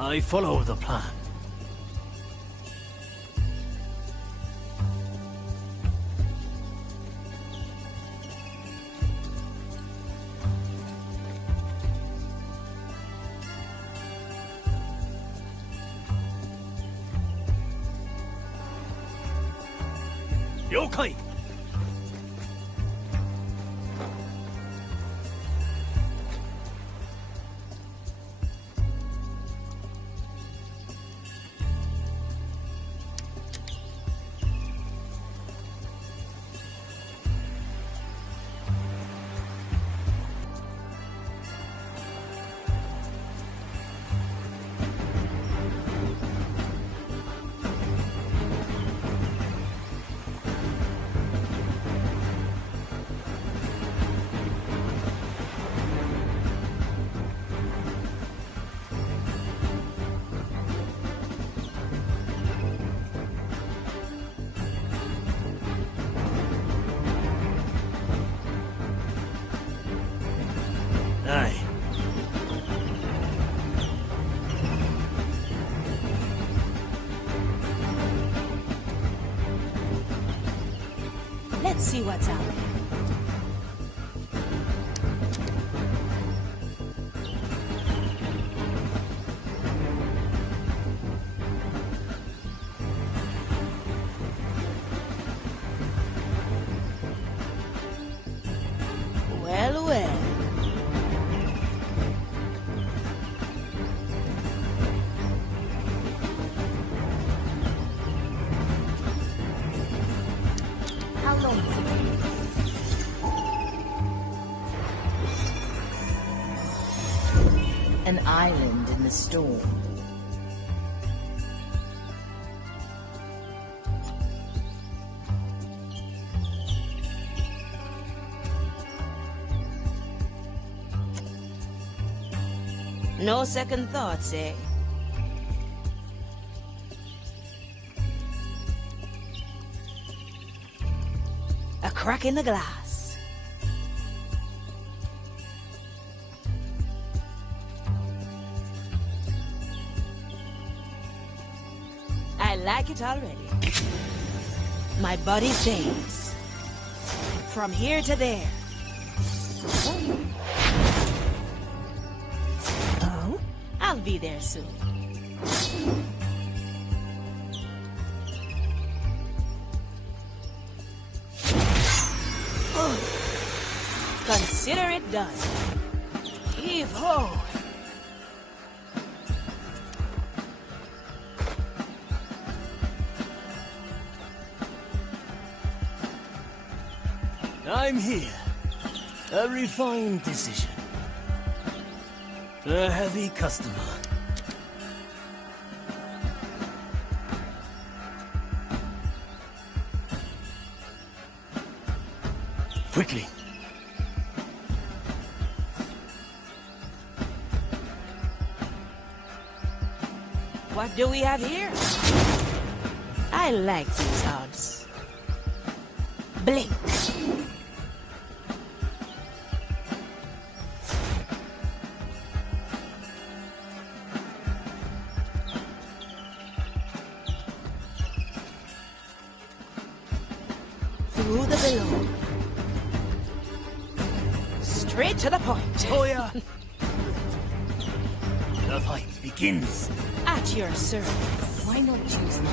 I follow the plan. Yokai! Aye. Let's see what's out there. Well, well. How long has it been? An island in the storm. No second thoughts, eh? A crack in the glass. I like it already. My body says, from here to there. Oh? I'll be there soon. Consider it done. Heave ho! I'm here. A refined decision. A heavy customer. Quickly. What do we have here? I like these odds. Blink. Through the below. Straight to the point. Oh yeah. The fight begins. At your service. Why not choose me?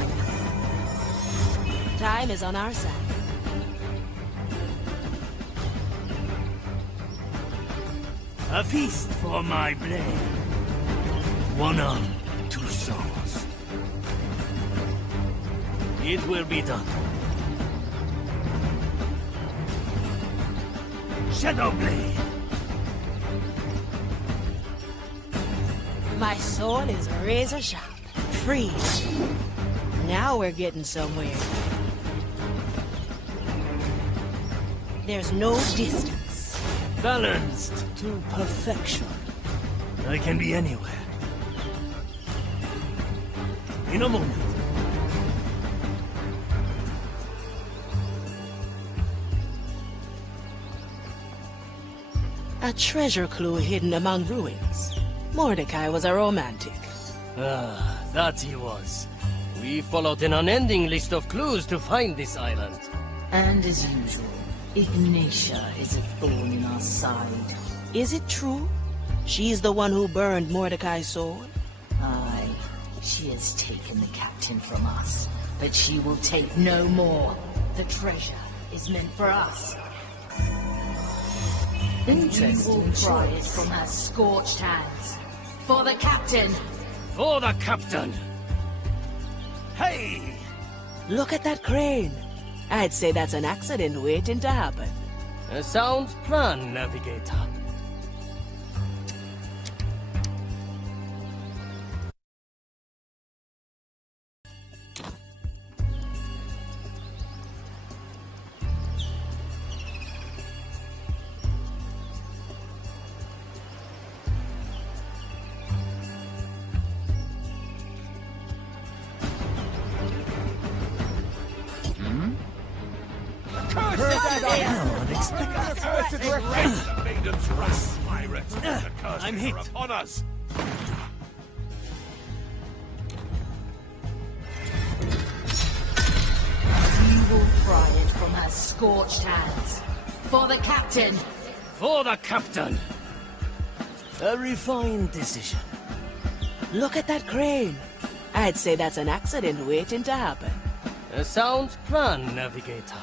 Time is on our side. A feast for my blade. One arm, two souls. It will be done. Shadow Blade. My sword is razor sharp. Freeze. Now we're getting somewhere. There's no distance. Balanced to perfection. I can be anywhere. In a moment. A treasure clue hidden among ruins. Mordecai was a romantic. Ah, that he was. We followed an unending list of clues to find this island. And as usual, Ignatia is a thorn in our side. Is it true? She's the one who burned Mordecai's sword? Aye, she has taken the captain from us, but she will take no more. The treasure is meant for us. Interesting choice from her scorched hands. For the captain! For the captain! Hey! Look at that crane. I'd say that's an accident waiting to happen. A sound plan, navigator. I'm hit. Upon us. You will pry it from her scorched hands. For the captain! For the captain! A refined decision. Look at that crane. I'd say that's an accident waiting to happen. A sound plan, navigator.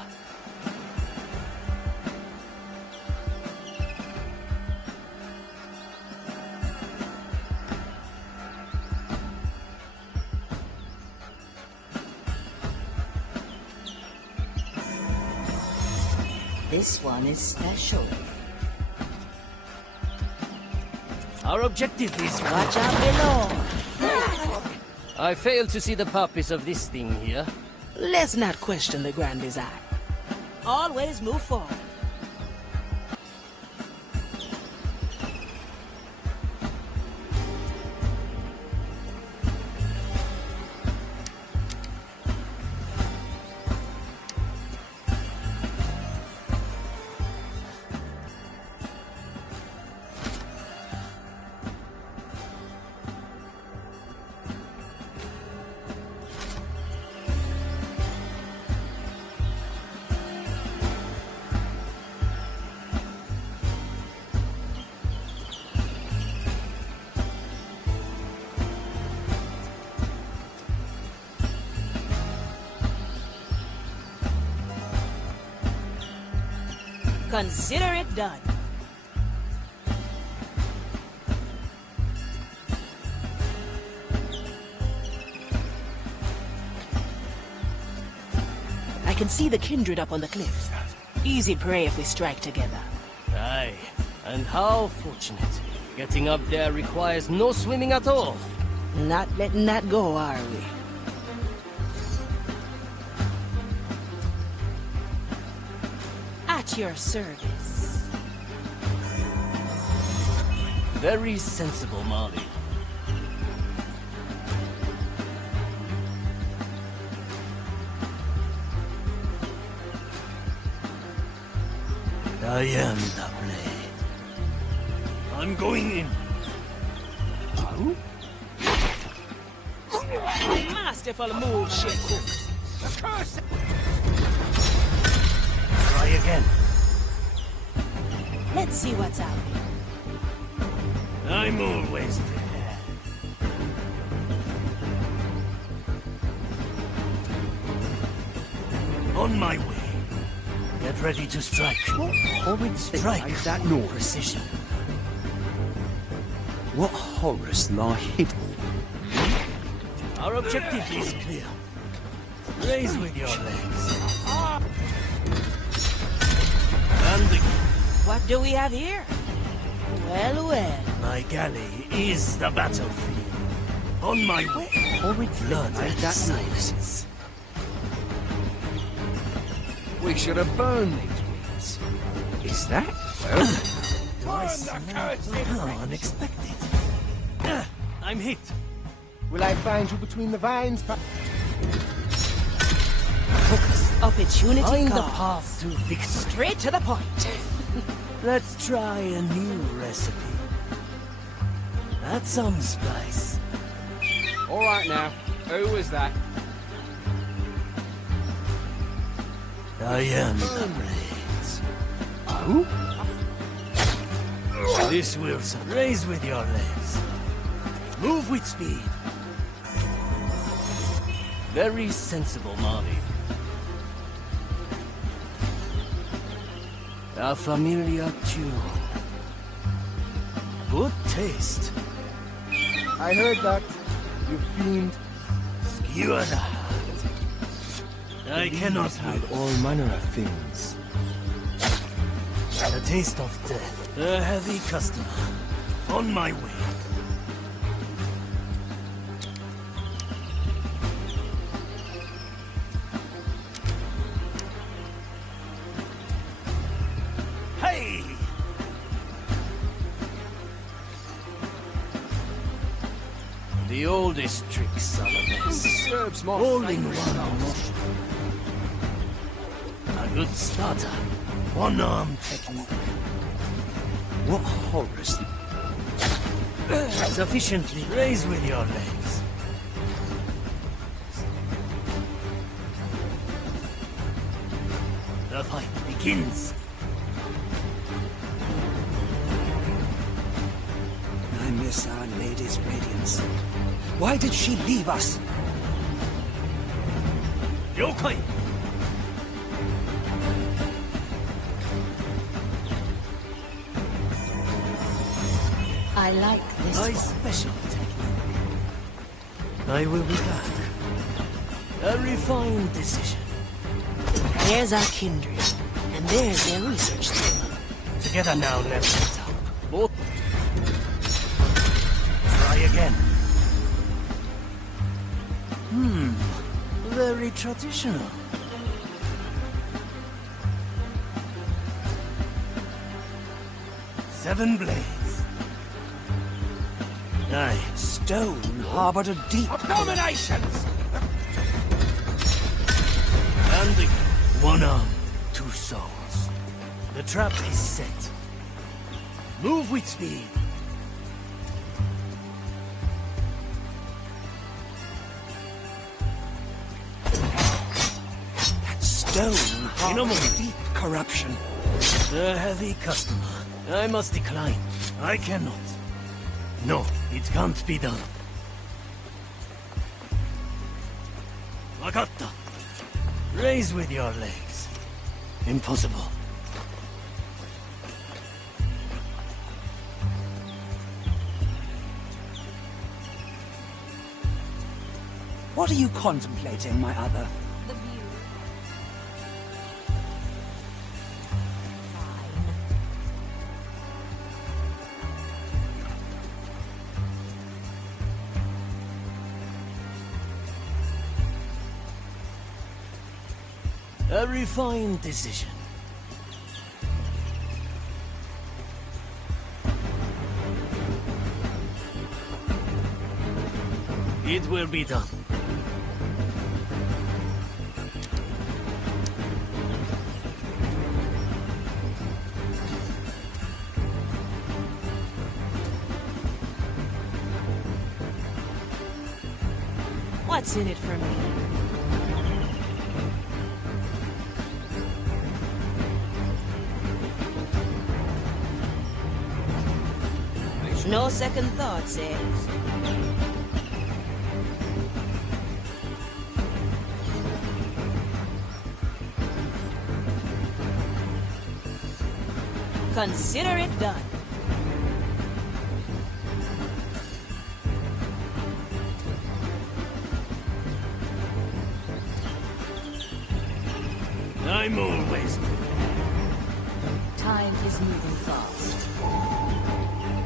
This one is special. Our objective is... Watch out below. I fail to see the purpose of this thing here. Let's not question the grand design. Always move forward. Consider it done. I can see the kindred up on the cliff. Easy prey if we strike together. Aye, and how fortunate. Getting up there requires no swimming at all. Not letting that go, are we? At your service. Very sensible, Molly. I am the blade. I'm going in. Oh? Masterful move, shit. Try again. Let's see what's out here. I'm always prepared. On my way. Get ready to strike. What horrid Strike is that noise? Precision. What horrors lie hidden? Our objective is clear. Raise with your legs. And again. What do we have here? Well, well. My galley is the battlefield. On my way. Horrid Blood like and that silence. We should have burned these weeds. Is that so? I smell unexpected. I'm hit. Will I find you between the vines? Focus. Opportunity Find the cost. path to victory. Straight to the point. Let's try a new recipe. Add some spice. All right now. Who was that? I am the blades. Who? This will raise with your legs. Move with speed. Very sensible, Marvin. A familiar tune. Good taste. I heard that, you fiend. Skewer the heart. I cannot hide All manner of things. the taste of death. A heavy customer. On my way. Hey! The oldest trick, Solomon. Serves my All in favourite one motion. A good starter. One-arm technique. What horrors? Sufficiently raise with your legs. The fight begins. I miss Our Lady's radiance. Why did she leave us? Yokai! I like this My one. special technique. I will be back. A refined decision. There's our kindred, and there's their research team. Together now, never stop. Both. Try again. Very traditional. Seven blades. Aye. Stone harbored a deep... Abominations! And the one arm, two souls. The trap is set. Move with speed. Stone harbored deep corruption. A heavy customer. I must decline. I cannot. No, it can't be done. Wakatta. Raise with your legs. Impossible. What are you contemplating, my other? The view. A refined decision. It will be done. What's in it for me? No second thoughts, eh? Consider it done. I'm always prepared. Time is moving fast.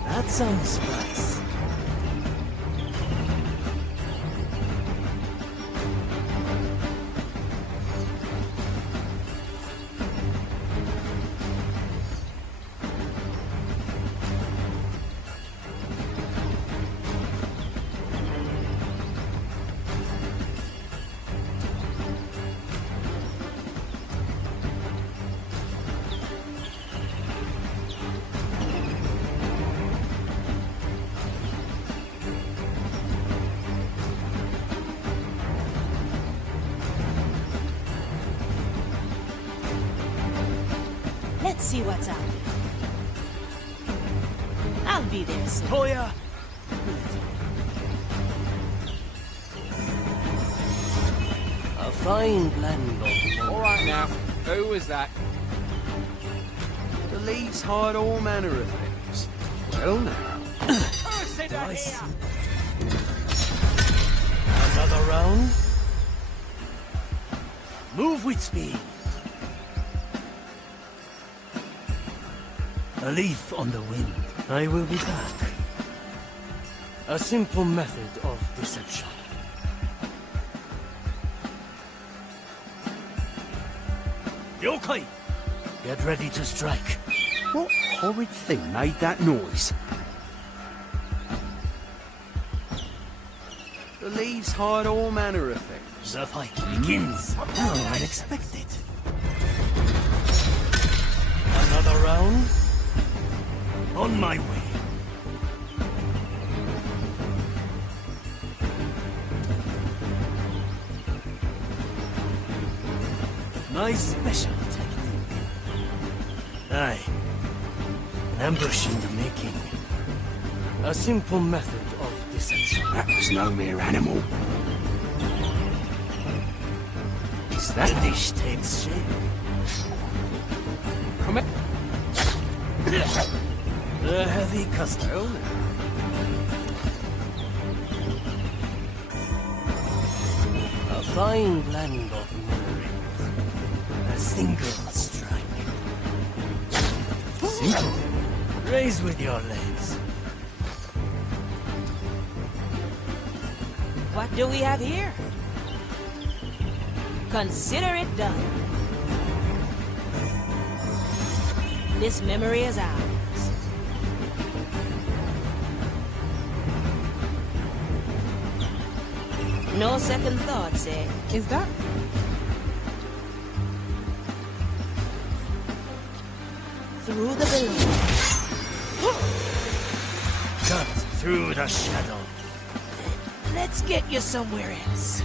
That sounds nice. Let's see what's out there. I'll be there soon. Toya! A fine blend of... All right now, who was that? The leaves hide all manner of things. Well now. Nice. Another round. Move with speed. A leaf on the wind. I will be back. A simple method of deception. Yokai! Get ready to strike. What horrid thing made that noise? The leaves hide all manner of things. The fight begins. How unexpected. Another round. On my way. My special technique. Aye. An ambush in the making. A simple method of deception. That was no mere animal. Is that The dish takes shape. Come here. The heavy custard. A fine blend of memories. A single strike. Simple. Raise with your legs. What do we have here? Consider it done. This memory is ours. No second thoughts, eh? Is that? Through the below. Cut through the shadow. Let's get you somewhere else.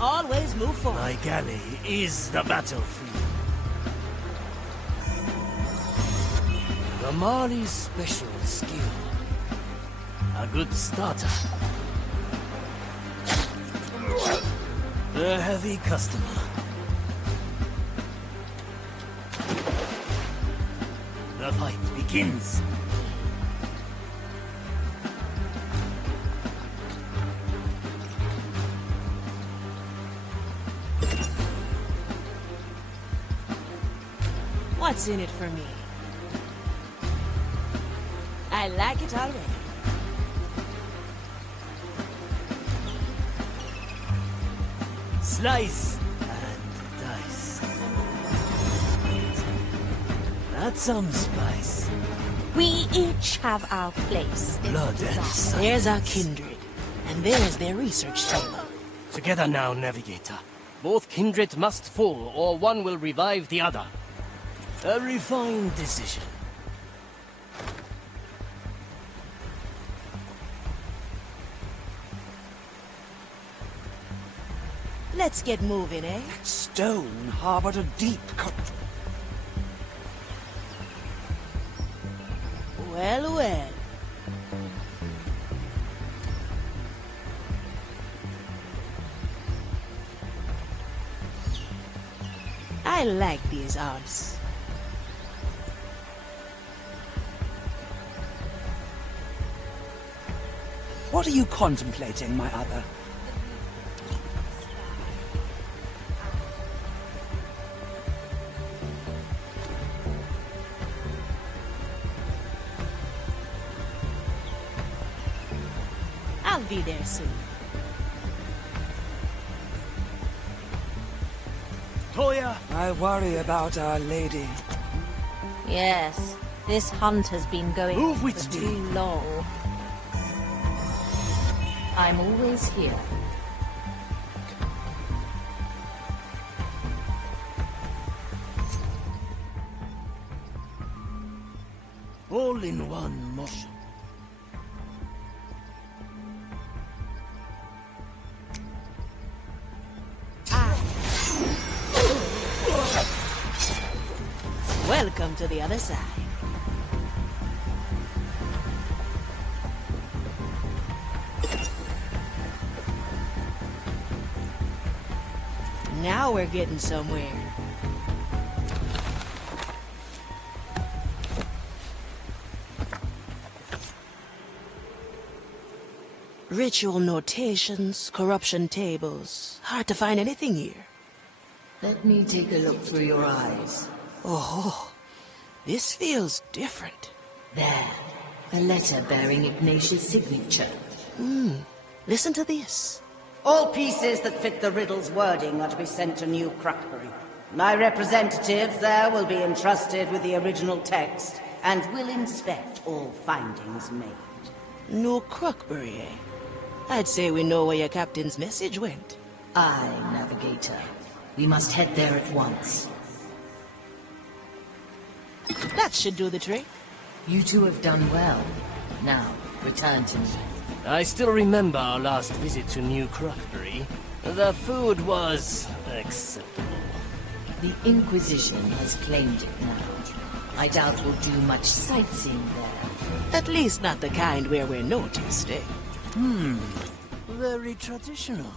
Always move forward. My galley is the battlefield. The Mali's special skill. A good starter. The heavy customer. The fight begins. What's in it for me? I like it already. Slice and dice. That's some spice. We each have our place in Blood the and disaster. science. There's our kindred, and there's their research chamber. Together now, Navigator. Both kindred must fall, or one will revive the other. A refined decision. Let's get moving, eh? Stone harbored a deep cut. Well, well. I like these odds. What are you contemplating, my other? I'll be there soon. Toya! I worry about Our Lady. Yes, this hunt has been going Move on with for speed. too long. I'm always here. All in one motion. to the other side. Now we're getting somewhere. Ritual notations, corruption tables. Hard to find anything here. Let me take a look through your eyes. Oh, this feels different. There, a letter bearing Ignatius' signature. Listen to this. All pieces that fit the riddle's wording are to be sent to New Crockbury. My representatives there will be entrusted with the original text and will inspect all findings made. New Crockbury, eh? I'd say we know where your captain's message went. Aye, Navigator. We must head there at once. That should do the trick. You two have done well. Now, return to me. I still remember our last visit to New Crockbury. The food was acceptable. The Inquisition has claimed it now. I doubt we'll do much sightseeing there. At least not the kind where we're noticed, eh? Very traditional.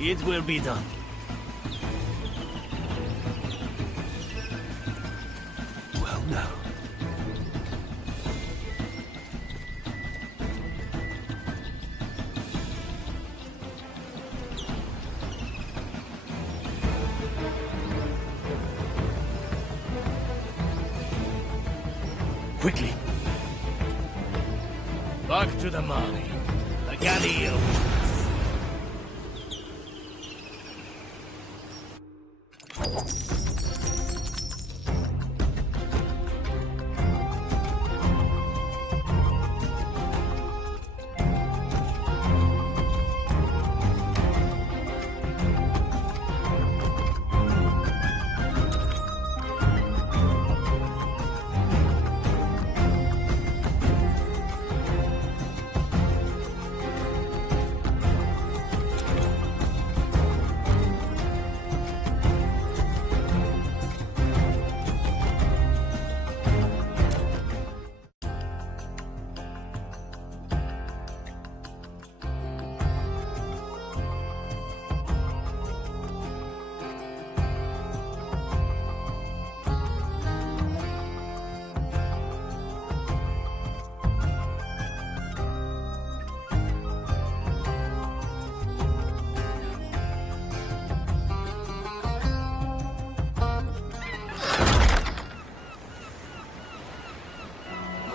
It will be done. Well, now. Quickly. Back to the Mari. The galley opens.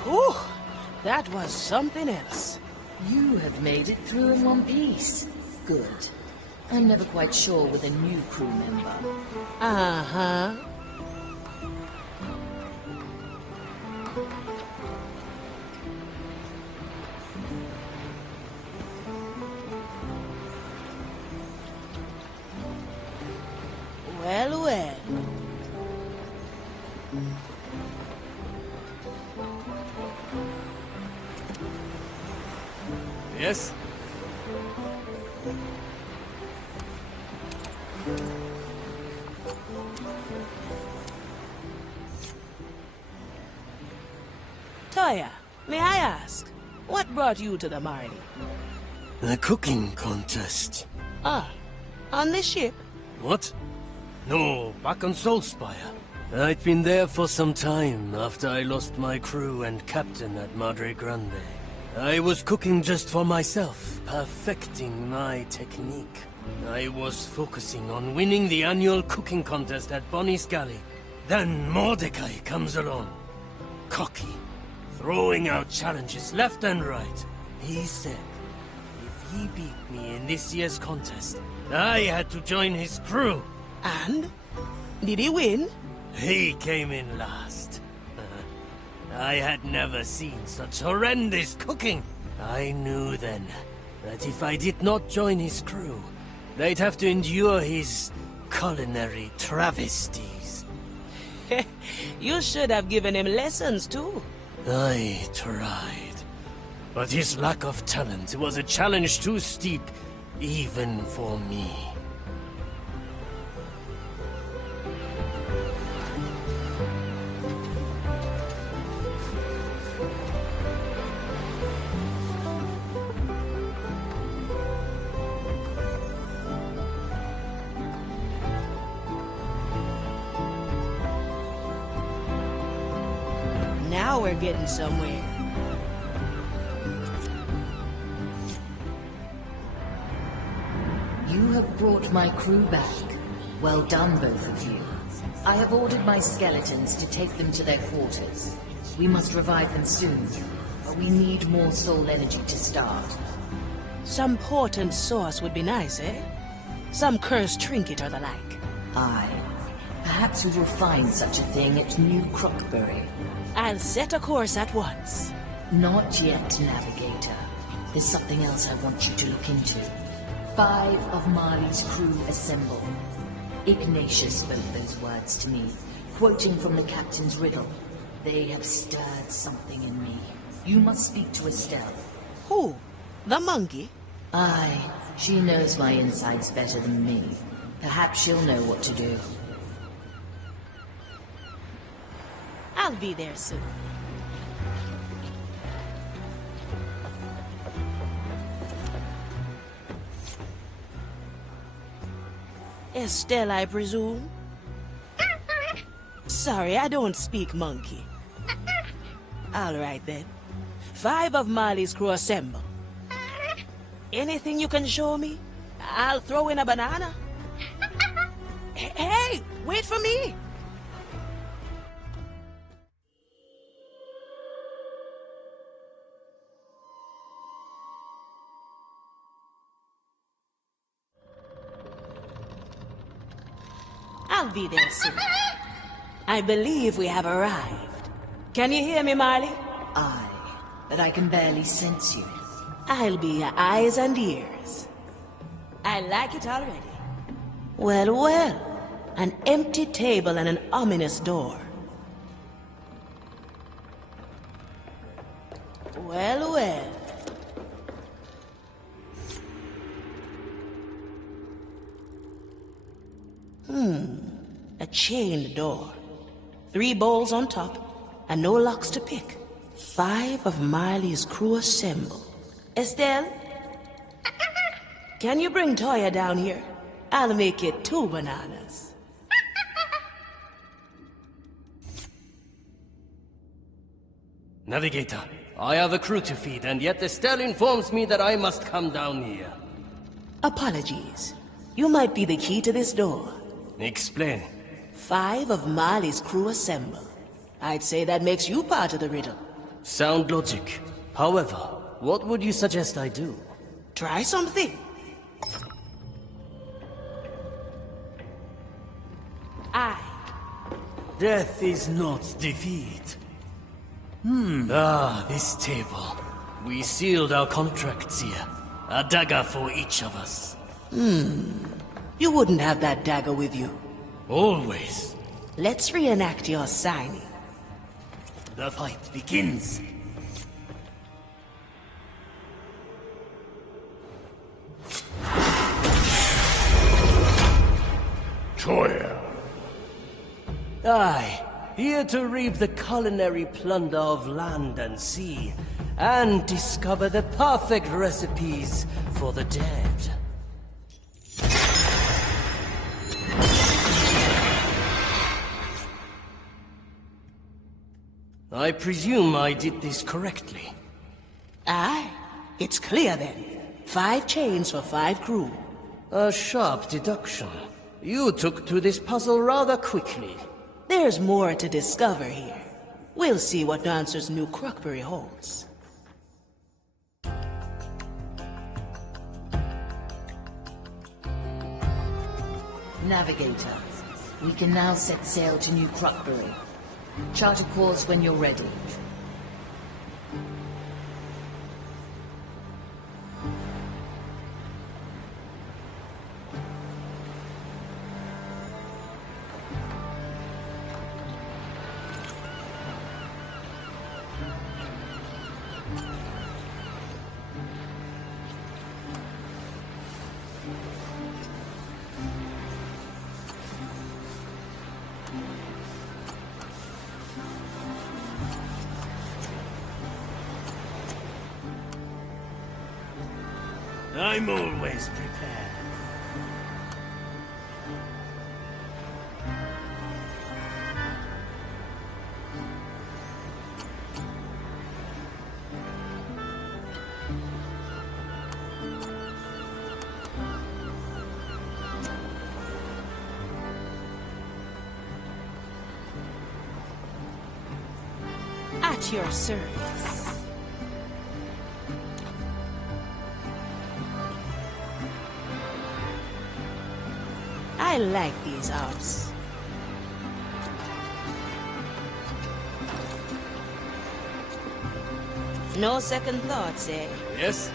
Whew, that was something else. You have made it through in one piece. Good. I'm never quite sure with a new crew member. Uh-huh. Well, well. Yes? Toya, may I ask, what brought you to the Marnie? A cooking contest. Ah, on this ship? What? No, back on Soulspire. I'd been there for some time after I lost my crew and captain at Madre Grande. I was cooking just for myself, perfecting my technique. I was focusing on winning the annual cooking contest at Bonnie's Galley. Then Mordecai comes along. Cocky, throwing out challenges left and right. He said, if he beat me in this year's contest, I had to join his crew. And? Did he win? He came in last. I had never seen such horrendous cooking. I knew then that if I did not join his crew, they'd have to endure his culinary travesties. You should have given him lessons too. I tried. But his lack of talent was a challenge too steep, even for me. Now we're getting somewhere. You have brought my crew back. Well done, both of you. I have ordered my skeletons to take them to their quarters. We must revive them soon, but we need more soul energy to start. Some potent source would be nice, eh? Some cursed trinket or the like. Aye. Perhaps we will find such a thing at New Crockbury. I'll set a course at once. Not yet, Navigator. There's something else I want you to look into. 5 of Marley's crew assemble. Ignatius spoke those words to me, quoting from the captain's riddle. They have stirred something in me. You must speak to Estelle. Who? The monkey? Aye, she knows my insides better than me. Perhaps she'll know what to do. I'll be there soon. Estelle, I presume? Sorry, I don't speak monkey. All right, then. 5 of Marley's crew assemble. Anything you can show me? I'll throw in a banana. Hey, wait for me! I'll be there soon. I believe we have arrived. Can you hear me, Marley? Aye, but I can barely sense you. I'll be your eyes and ears. I like it already. Well, well. An empty table and an ominous door. Well, well. A chained door. 3 bowls on top, and no locks to pick. 5 of Marley's crew assemble. Estelle? Can you bring Toya down here? I'll make it 2 bananas. Navigator, I have a crew to feed, and yet Estelle informs me that I must come down here. Apologies. You might be the key to this door. Explain. 5 of Marley's crew assemble. I'd say that makes you part of the riddle. Sound logic. However, what would you suggest I do? Try something. Aye. Death is not defeat. This table. We sealed our contracts here. A dagger for each of us. You wouldn't have that dagger with you. Always. Let's reenact your signing. The fight begins. Toya. Aye, here to reap the culinary plunder of land and sea, and discover the perfect recipes for the dead. I presume I did this correctly. Aye. It's clear then. 5 chains for 5 crew. A sharp deduction. You took to this puzzle rather quickly. There's more to discover here. We'll see what answers New Crockbury holds. Navigator, we can now set sail to New Crockbury. Chart a course when you're ready. I'm always prepared. At your service. I like these arts. No second thoughts, eh? Yes?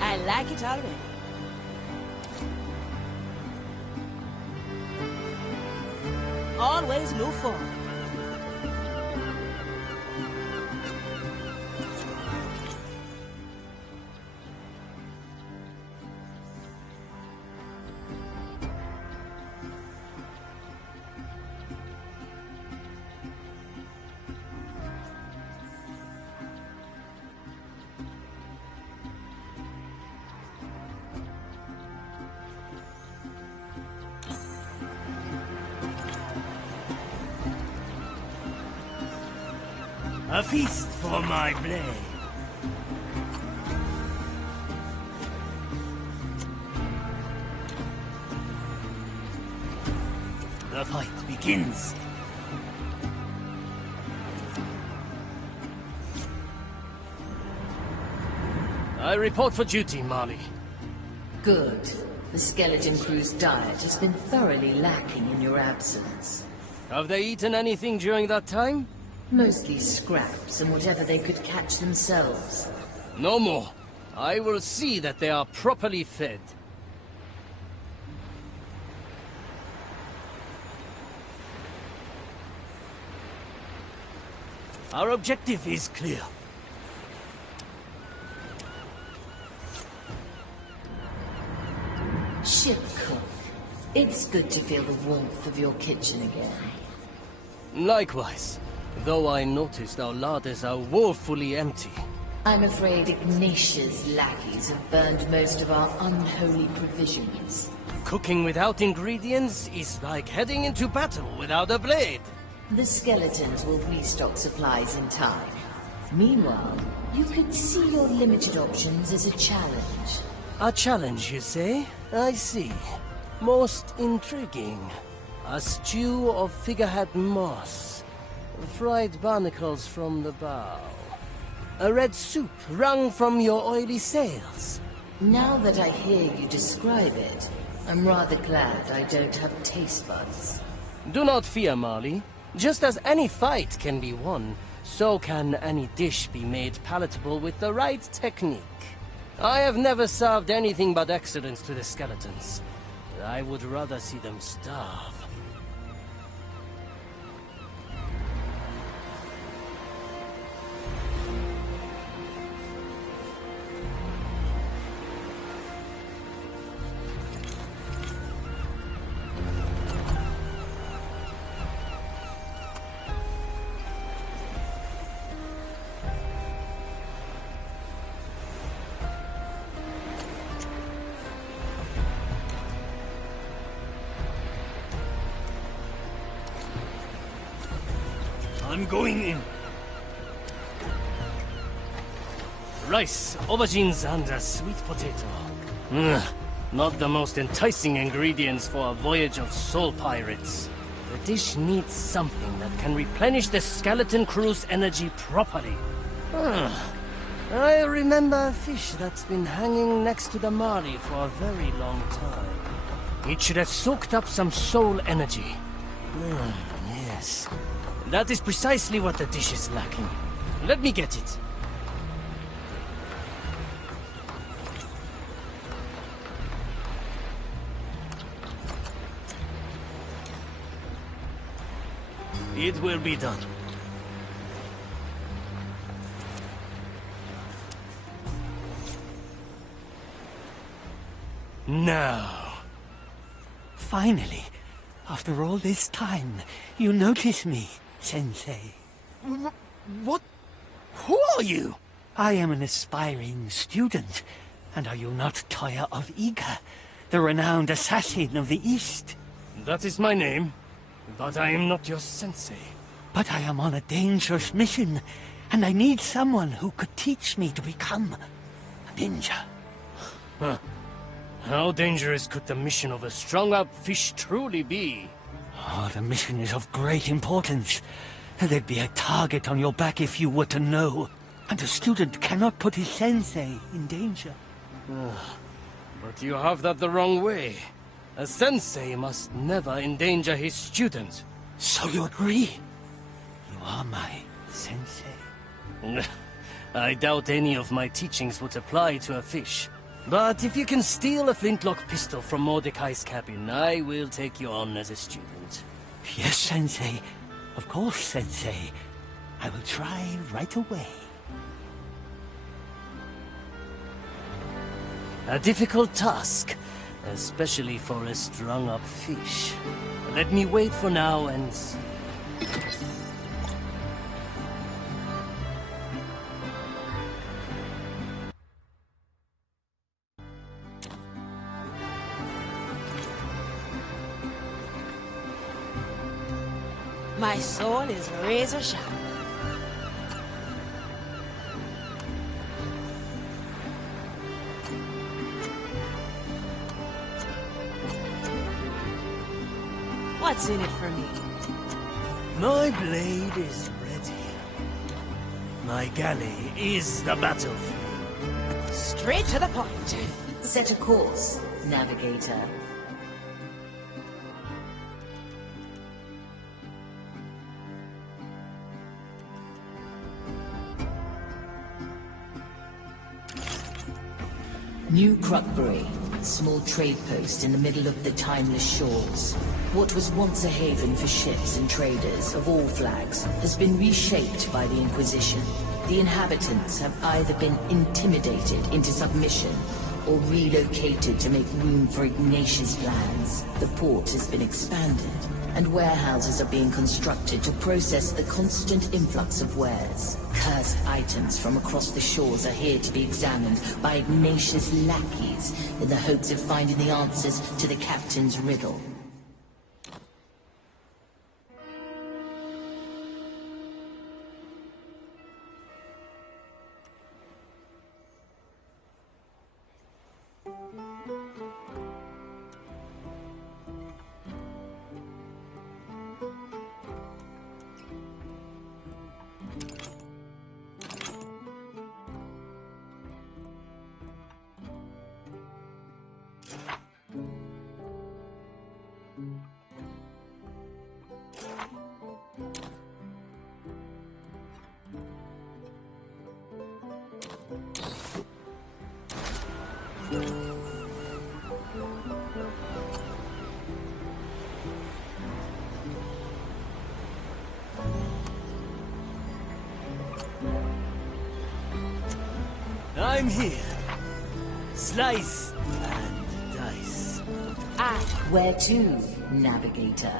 I like it already. Always move forward. A feast for my blade. The fight begins. I report for duty, Marley. Good. The skeleton crew's diet has been thoroughly lacking in your absence. Have they eaten anything during that time? Mostly scraps and whatever they could catch themselves. No more. I will see that they are properly fed. Our objective is clear. Ship cook. It's good to feel the warmth of your kitchen again. Likewise, though I noticed our larders are woefully empty. I'm afraid Ignatia's lackeys have burned most of our unholy provisions. Cooking without ingredients is like heading into battle without a blade. The skeletons will restock supplies in time. Meanwhile, you could see your limited options as a challenge. A challenge, you say? I see. Most intriguing. A stew of figurehead moss. Fried barnacles from the bow. A red soup wrung from your oily sails. Now that I hear you describe it, I'm rather glad I don't have taste buds. Do not fear, Marley. Just as any fight can be won, so can any dish be made palatable with the right technique. I have never served anything but excellence to the skeletons. I would rather see them starve. I'm going in. Rice, aubergines, and a sweet potato. Not the most enticing ingredients for a voyage of soul pirates. The dish needs something that can replenish the skeleton crew's energy properly. I remember a fish that's been hanging next to the Marley for a very long time. It should have soaked up some soul energy. Yes. That is precisely what the dish is lacking. Let me get it. It will be done. Now, Finally, after all this time, you notice me, Sensei. What? Who are you? I am an aspiring student. And are you not Toya of Iga, the renowned assassin of the East? That is my name, but I am not your sensei. But I am on a dangerous mission, and I need someone who could teach me to become a ninja. Huh. How dangerous could the mission of a strung-up fish truly be? Oh, the mission is of great importance. There'd be a target on your back if you were to know. And a student cannot put his sensei in danger. But you have that the wrong way. A sensei must never endanger his student. So you agree? You are my sensei. I doubt any of my teachings would apply to a fish. But if you can steal a flintlock pistol from Mordecai's cabin, I will take you on as a student. Yes, Sensei. Of course, Sensei. I will try right away. A difficult task, especially for a strung-up fish. Let me wait for now and... My soul is razor sharp. What's in it for me? My blade is ready. My galley is the battlefield. Straight to the point. Set a course, navigator. New Crockbury, small trade post in the middle of the timeless shores. What was once a haven for ships and traders of all flags has been reshaped by the Inquisition. The inhabitants have either been intimidated into submission or relocated to make room for Ignatius' plans. The port has been expanded, and warehouses are being constructed to process the constant influx of wares. Cursed items from across the shores are here to be examined by Ignatius' lackeys in the hopes of finding the answers to the captain's riddle. I'm here. Slice and dice. Where to, navigator?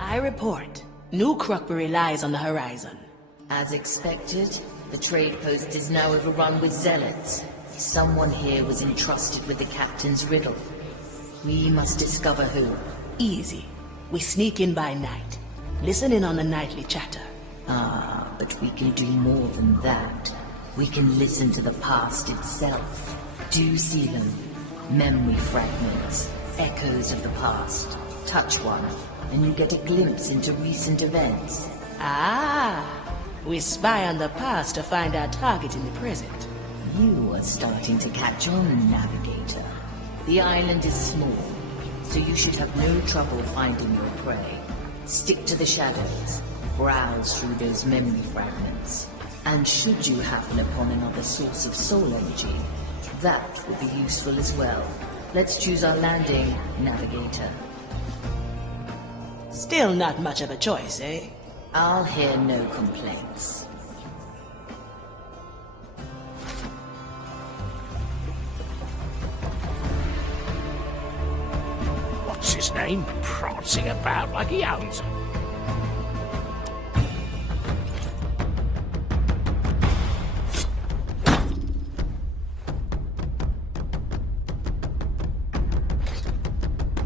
I report. New Crockbury lies on the horizon. As expected, the trade post is now overrun with zealots. Someone here was entrusted with the captain's riddle. We must discover who. Easy. We sneak in by night. Listen in on the nightly chatter. Ah, but we can do more than that. We can listen to the past itself. Do you see them? Memory fragments, echoes of the past. Touch one, and you get a glimpse into recent events. Ah, we spy on the past to find our target in the present. You are starting to catch on, navigator. The island is small, so you should have no trouble finding your prey. Stick to the shadows. browse through those memory fragments. And should you happen upon another source of soul energy, that would be useful as well. Let's choose our landing, Navigator. Still not much of a choice, eh? I'll hear no complaints. What's his name? Prancing about like he owns it.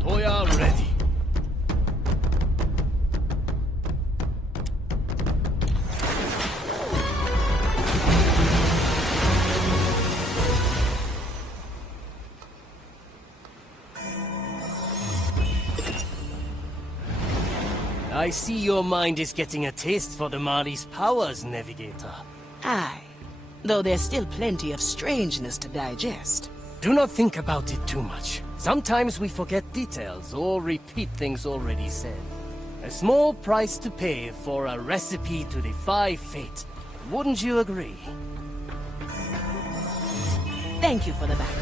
Toya ready. I see your mind is getting a taste for the Mari's powers, Navigator. Aye. Though there's still plenty of strangeness to digest. Do not think about it too much. Sometimes we forget details or repeat things already said. A small price to pay for a recipe to defy fate. Wouldn't you agree? Thank you for the backup.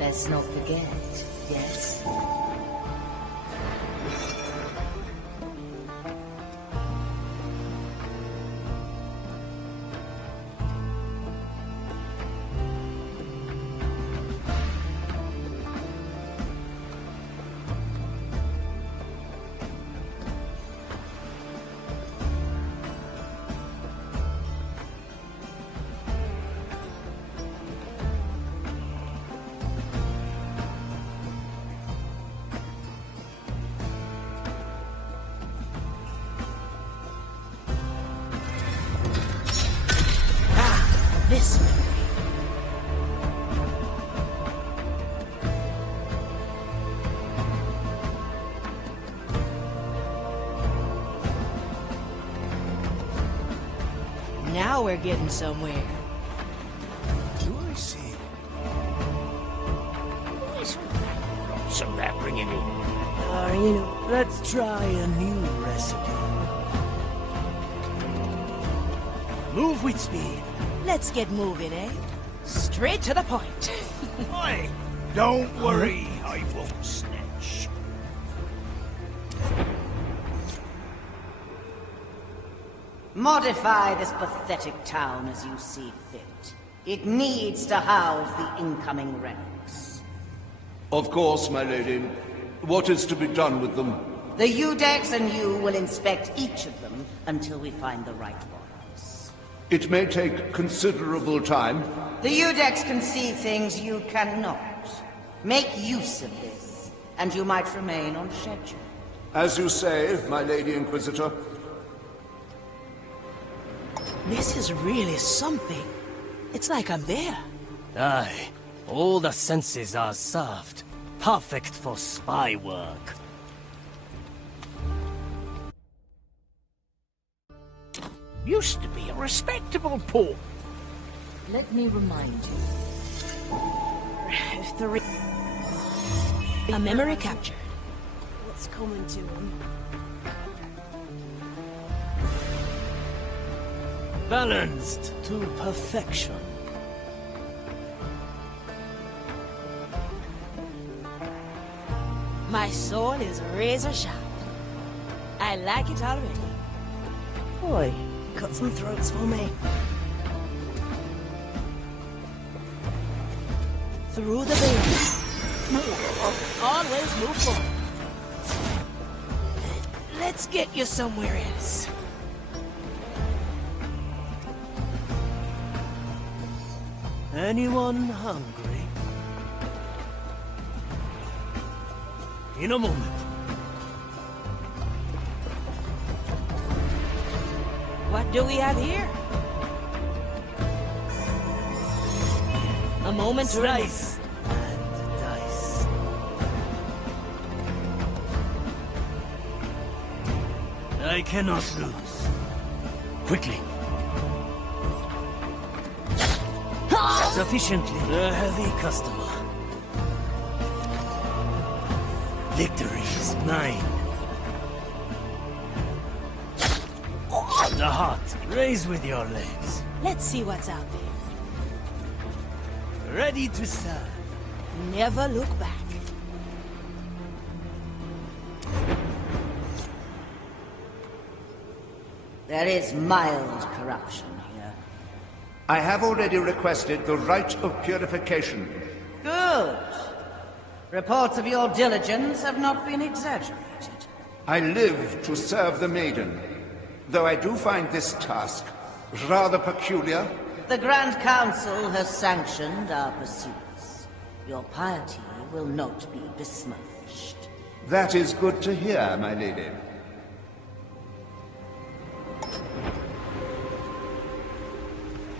Let's not forget, yes? This way. Now we're getting somewhere. Do I see? What's that bringing in? Let's try a new recipe. Move with speed. Let's get moving, eh? Straight to the point. Oi! Don't worry, I won't snitch. Modify this pathetic town as you see fit. It needs to house the incoming relics. Of course, my lady. What is to be done with them? The Udex and you will inspect each of them until we find the right ones. It may take considerable time. The Udex can see things you cannot. Make use of this, and you might remain on schedule. As you say, my Lady Inquisitor. This is really something. It's like I'm there. Aye. All the senses are served. Perfect for spy work. Used to be a respectable port. Let me remind you. If the a memory capture. What's coming to him? Balanced to perfection. My soul is razor sharp. I like it already. Boy, cut some throats for me. Through the veil. Always move forward. Let's get you somewhere else. Anyone hungry? In a moment. What do we have here? A moment to Slice and dice. I cannot lose. Quickly. Sufficiently. A heavy customer. Victory is mine. The heart. Raise with your legs. Let's see what's out there. Ready to serve. Never look back. There is mild corruption here. I have already requested the rite of purification. Good. Reports of your diligence have not been exaggerated. I live to serve the maiden, though I do find this task rather peculiar. The Grand Council has sanctioned our pursuits. Your piety will not be besmirched. That is good to hear, my lady.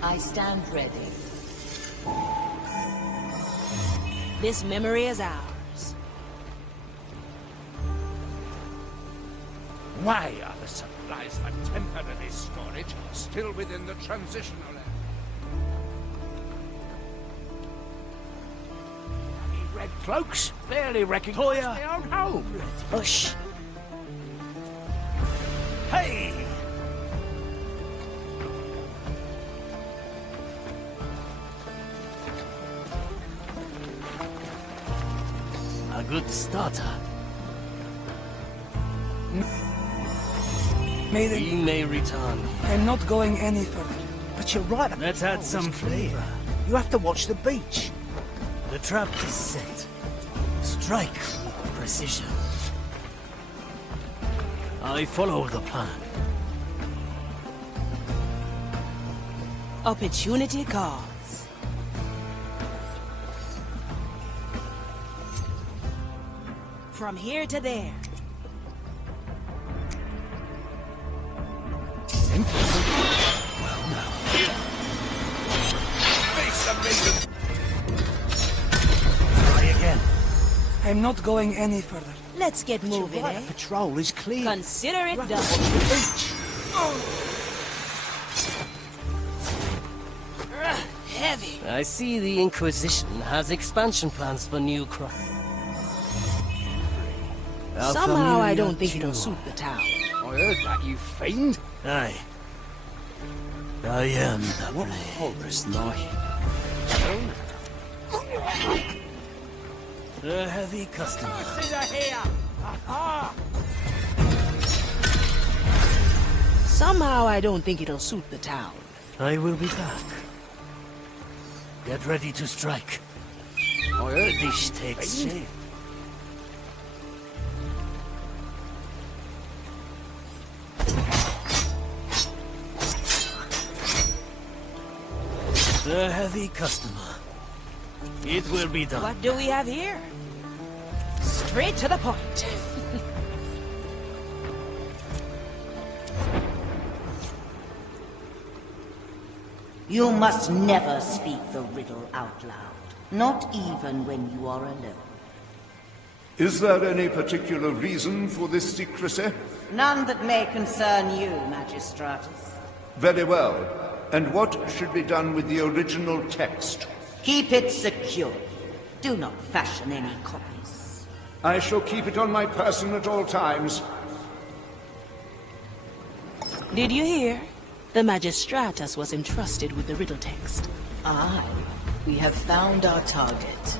I stand ready. This memory is ours. Why are the supplies for temporary storage still within the transitional area? Red cloaks barely recognize their own home. Hush. Hey! A good starter. We may return. I'm not going any further. But you're right. Let's add some flavor. You have to watch the beach. The trap is set. Strike with precision. I follow the plan. Opportunity calls. From here to there. Try again. I'm not going any further. Let's get moving, Right, eh? patrol is clear. Consider it You have to done. watch the beach. Heavy. I see the Inquisition has expansion plans for new crop. Somehow I don't think it'll suit the town. I heard that, you fiend. Aye. I am the What blade. horrors night. A heavy customer. Somehow I don't think it'll suit the town. I will be back. Get ready to strike. I heard Dish takes shape. A heavy customer. It will be done. What do we have here? Straight to the point. You must never speak the riddle out loud, not even when you are alone. Is there any particular reason for this secrecy? None that may concern you, Magistratus. Very well. And what should be done with the original text? Keep it secure. Do not fashion any copies. I shall keep it on my person at all times. Did you hear? The Magistratus was entrusted with the riddle text. Aye, we have found our target.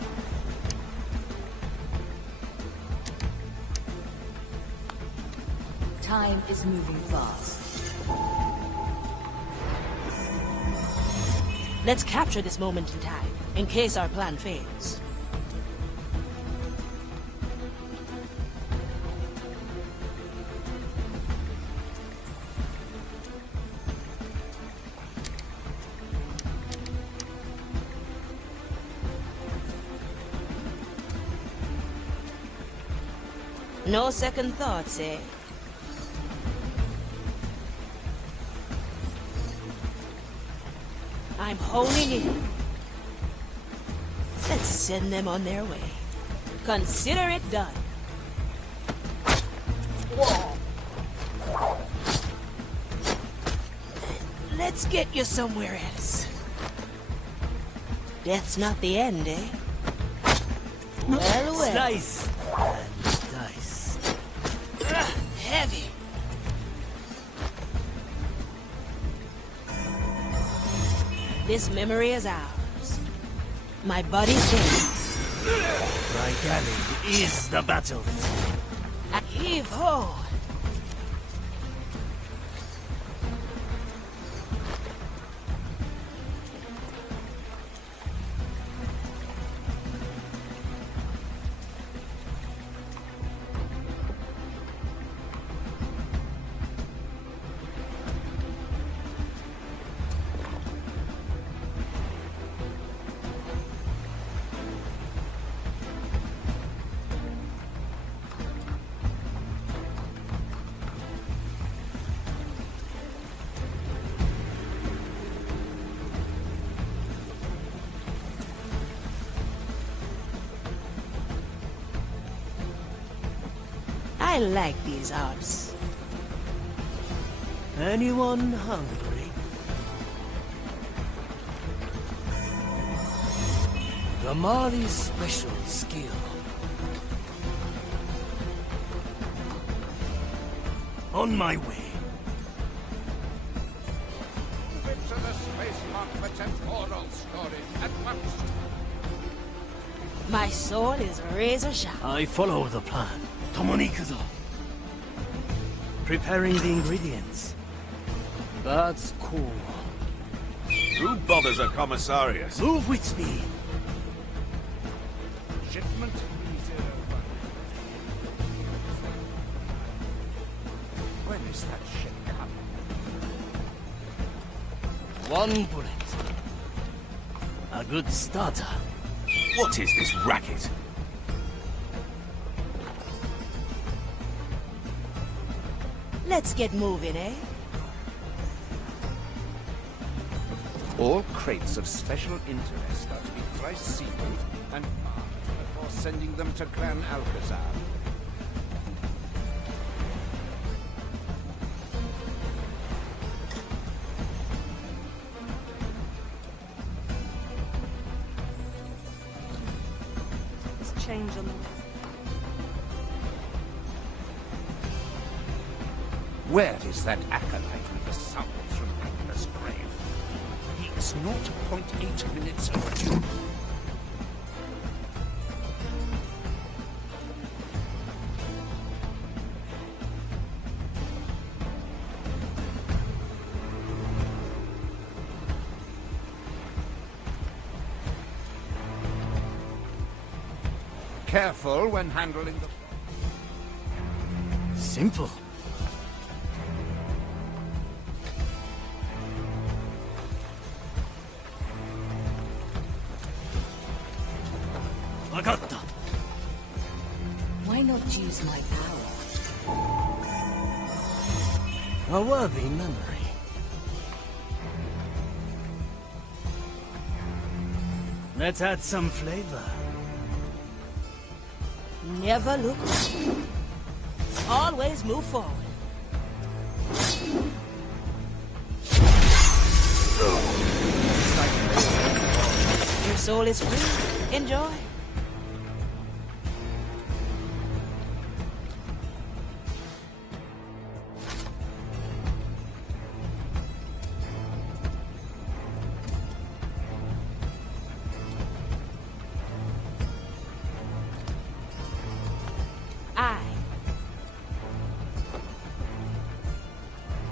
Time is moving fast. Let's capture this moment in time, in case our plan fails. No second thoughts, eh? I'm honing in. Let's send them on their way. Consider it done. Let's get you somewhere else. Death's not the end, eh? Well, well. Slice and dice. Heavy. This memory is ours. My body's dead. My galley is the battlefield. Heave ho! I like these odds. Anyone hungry? The Mali's special skill. On my way. Move into the space mark for temporal storage at once. My sword is razor sharp. I follow the plan. Tomonikuzo. Preparing the ingredients. That's cool. Who bothers a commissarius? Move with speed. Shipment 301. When is that ship coming? One bullet. A good starter. What is this racket? Let's get moving, eh? All crates of special interest are to be thrice sealed and marked before sending them to Gran Alcazar. Let's change them. Where is that acolyte with the summons from Agnes' grave? He is 0.8 minutes overdue. Careful when handling the... Simple. Vagatta. Why not use my power? A worthy memory. Let's add some flavor. Never look back. Always move forward. Your soul is free. Enjoy.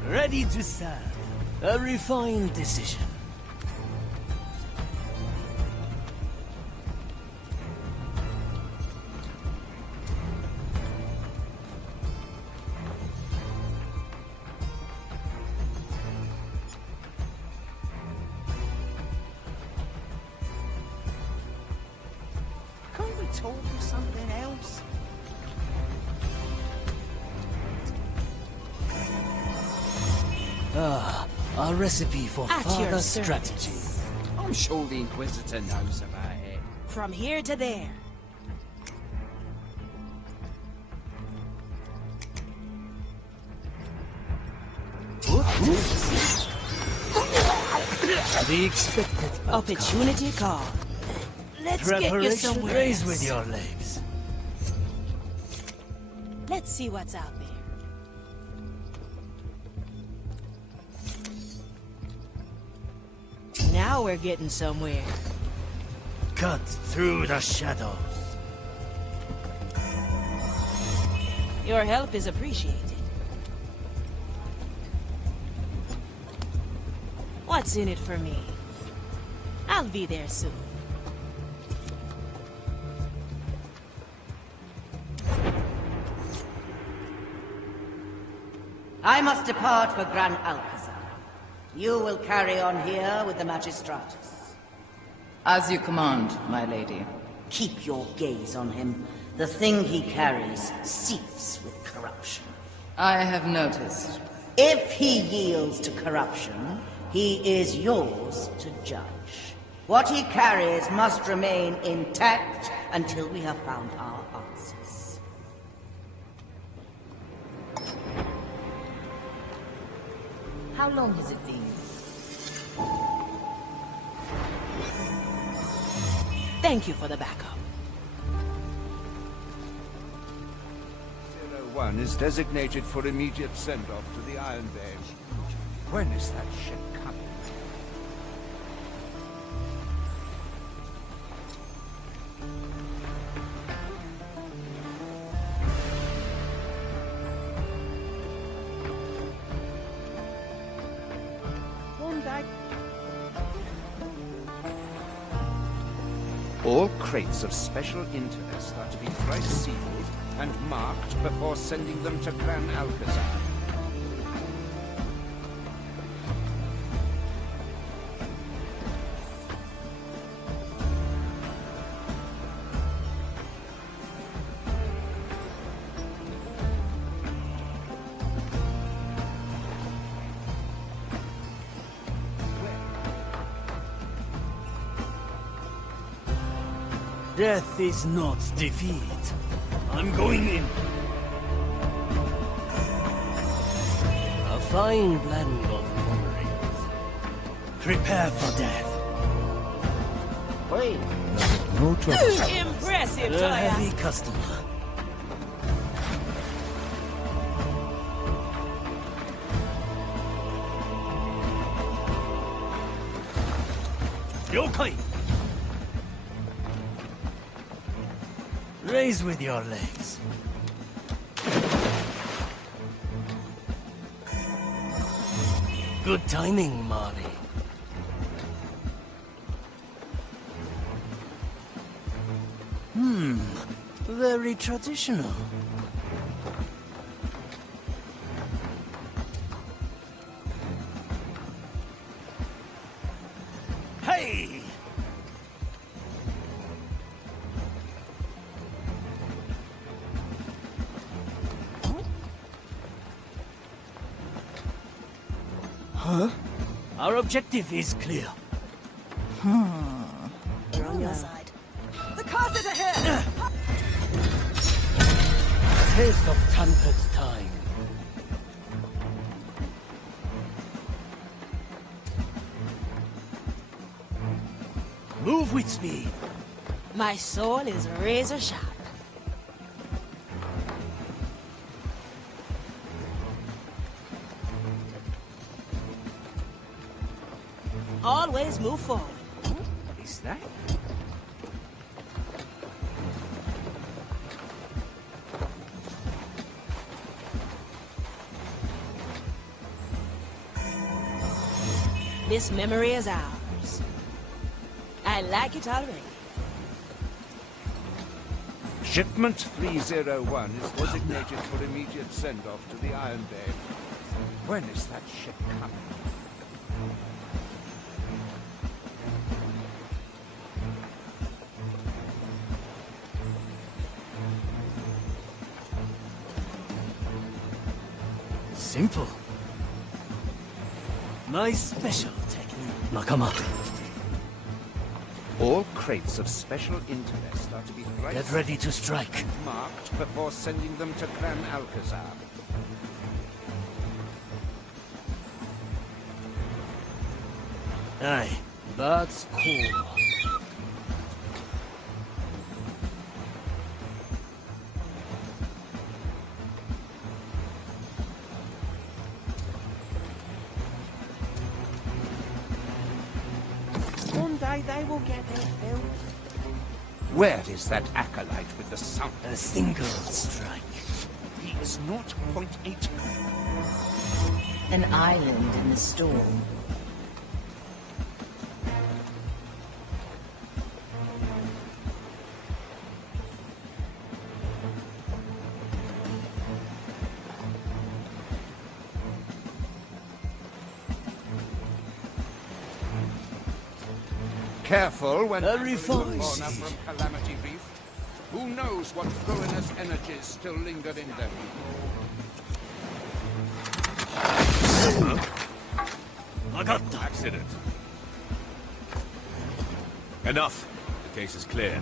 Ready to serve. A refined decision. Can't we talk of something else? Ah, a recipe for At your further service. strategy. I'm sure the Inquisitor knows about it. From here to there. The expected outcome. Opportunity call. Let's get you Preparation, somewhere raise else. with your legs. Let's see what's out there. Now we're getting somewhere. Cut through the shadows. Your help is appreciated. What's in it for me? I'll be there soon. I must depart for Gran Alcazar. You will carry on here with the Magistratus. As you command, my lady. Keep your gaze on him. The thing he carries seeps with corruption. I have noticed. If he yields to corruption, he is yours to judge. What he carries must remain intact until we have found our answers. How long has it been? Thank you for the backup. 01 is designated for immediate send-off to the Iron Base. When is that ship coming? All crates of special interest are to be thrice sealed and marked before sending them to Gran Alcazar. Death is not defeat. I'm going in. A fine blend of memories. Prepare for death. Wait. No trouble. Impressive, A Toya. heavy customer. Yokai! Raise with your legs. Good timing, Mari. Very traditional. Hey! Our objective is clear. We're on your side. The cars are ahead! Taste of tampered time. Move with speed. My soul is razor sharp. Always move forward. What is that? This memory is ours. I like it already. Shipment 301 is designated for immediate send-off to the Iron Bay. When is that ship coming? Simple. My special technique. Nakama. All crates of special interest are to be Get ready to strike. marked before sending them to Gran Alcazar. Aye, that's cool. One day they will get their fill. Where is that acolyte with the sound? A single strike. He is not .8. An island in the storm. Careful when Very handling the fine. fauna from Calamity Reef. Who knows what ruinous energies still linger in them? Magatta. Accident. Enough. The case is clear.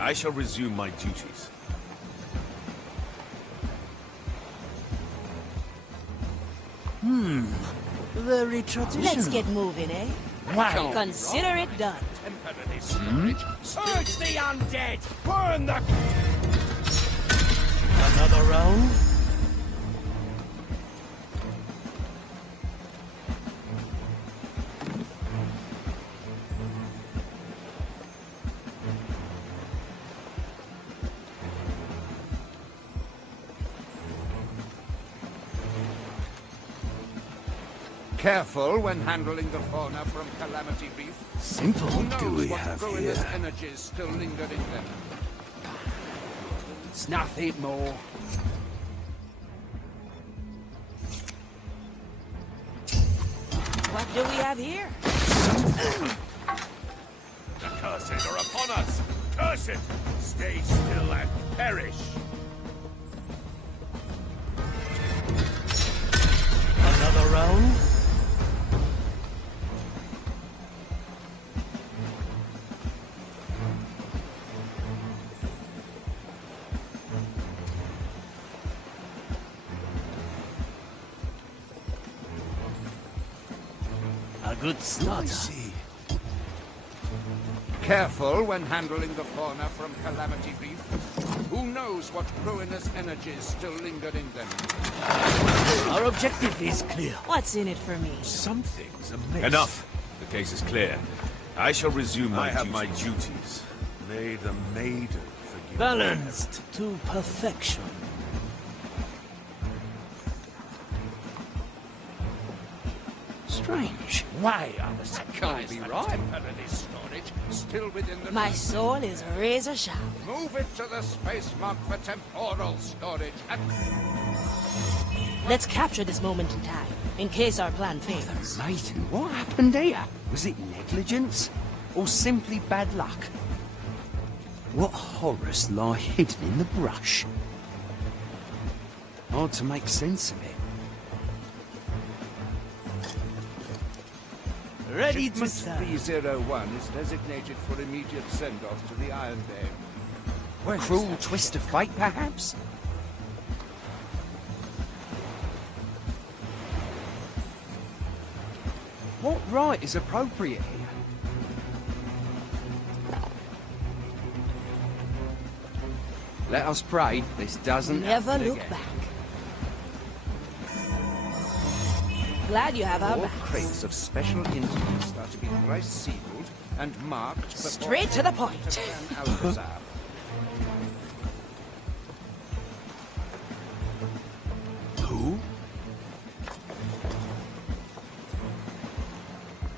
I shall resume my duties. Very traditional. Let's get moving, eh? Wow. Consider it done. Urge the undead! Burn the... Another round? Careful when handling the fauna from Calamity Reef. Simple. Who knows what ruinous energies still linger in them? It's nothing more. What do we have here? The curses are upon us! Curse it! Stay still and perish! Another round? A good start. Careful when handling the fauna from Calamity Reef. Who knows what ruinous energies still linger in them? Our objective is clear. What's in it for me? Something's amiss. Enough. The case is clear. I shall resume my duties. May the maiden forgive Balanced to perfection. Strange. Why are the supplies Can't be for right. temporary storage Still within the... My soul is razor sharp. Move it to the space mark for temporal storage. And Let's capture this moment in time, in case our plan fails. Maiden, what happened here? Was it negligence? Or simply bad luck? What horrors lie hidden in the brush? Hard to make sense of it. Ready to Shipment serve. 301 is designated for immediate send-off to the Iron Bay. A cruel twist of fate, perhaps? What right is appropriate here? Let us pray this doesn't Never happen look again. back. Glad you have our All backs. crates of special interest are to be price-sealed and marked before Straight to the point. Gran Alcazar. Who?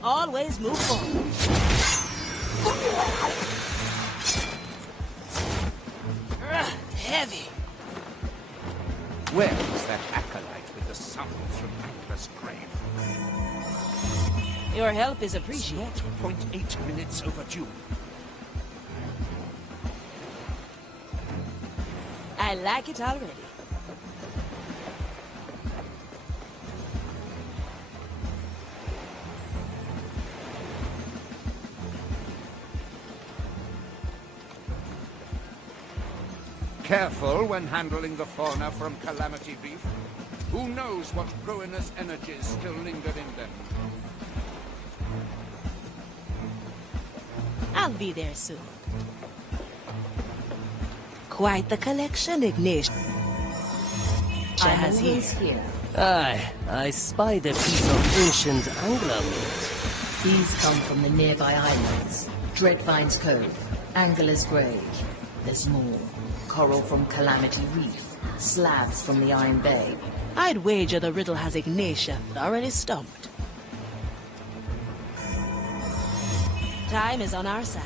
Always move forward. Heavy. Where is that acolyte with the summons from Angler's grave? Your help is appreciated. 0.8 minutes overdue. I like it already. Careful when handling the fauna from Calamity Reef. Who knows what ruinous energies still linger in them? I'll be there soon. Quite the collection, Ignition. I'm Has always here. here. Aye, I spied a piece of ancient angler meat. These come from the nearby islands. Dreadvine's Cove, Angler's Grave. There's more. Coral from Calamity Reef, slabs from the Iron Bay. I'd wager the riddle has Ignatia thoroughly stumped. Time is on our side.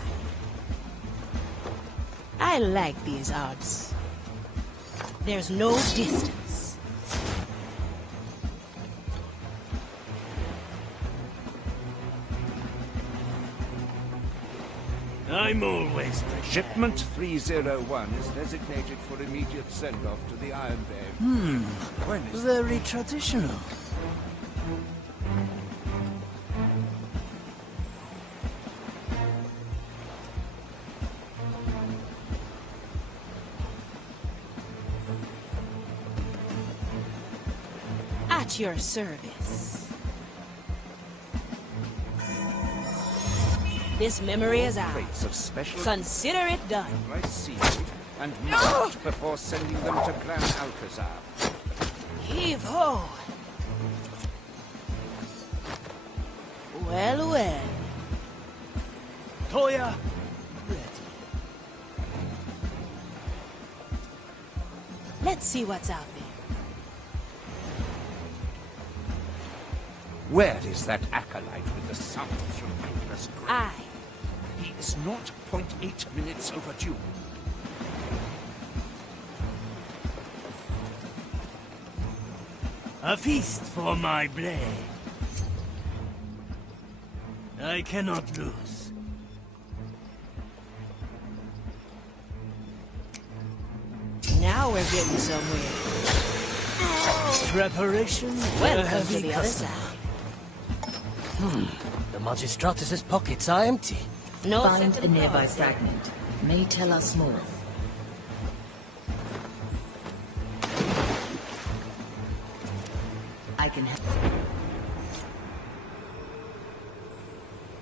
I like these odds. There's no distance. I'm always prepared. Shipment 301 is designated for immediate send-off to the Iron Bay. When is Very traditional. At your service. This memory is ours. crates of special Consider it done. price-sealed and marked before sending them to Gran Alcazar? Heave ho! Well, well. Toya, ready. Let's see what's out there. Where is that acolyte with the summons from Angler's grave? Aye. He is not 0.8 minutes overdue. A feast for my blade. I cannot lose. Now we're getting somewhere. Preparation. Welcome to the other side. The Magistratus's pockets are empty. No Find set a of nearby cards. fragment. May tell us more. I can help.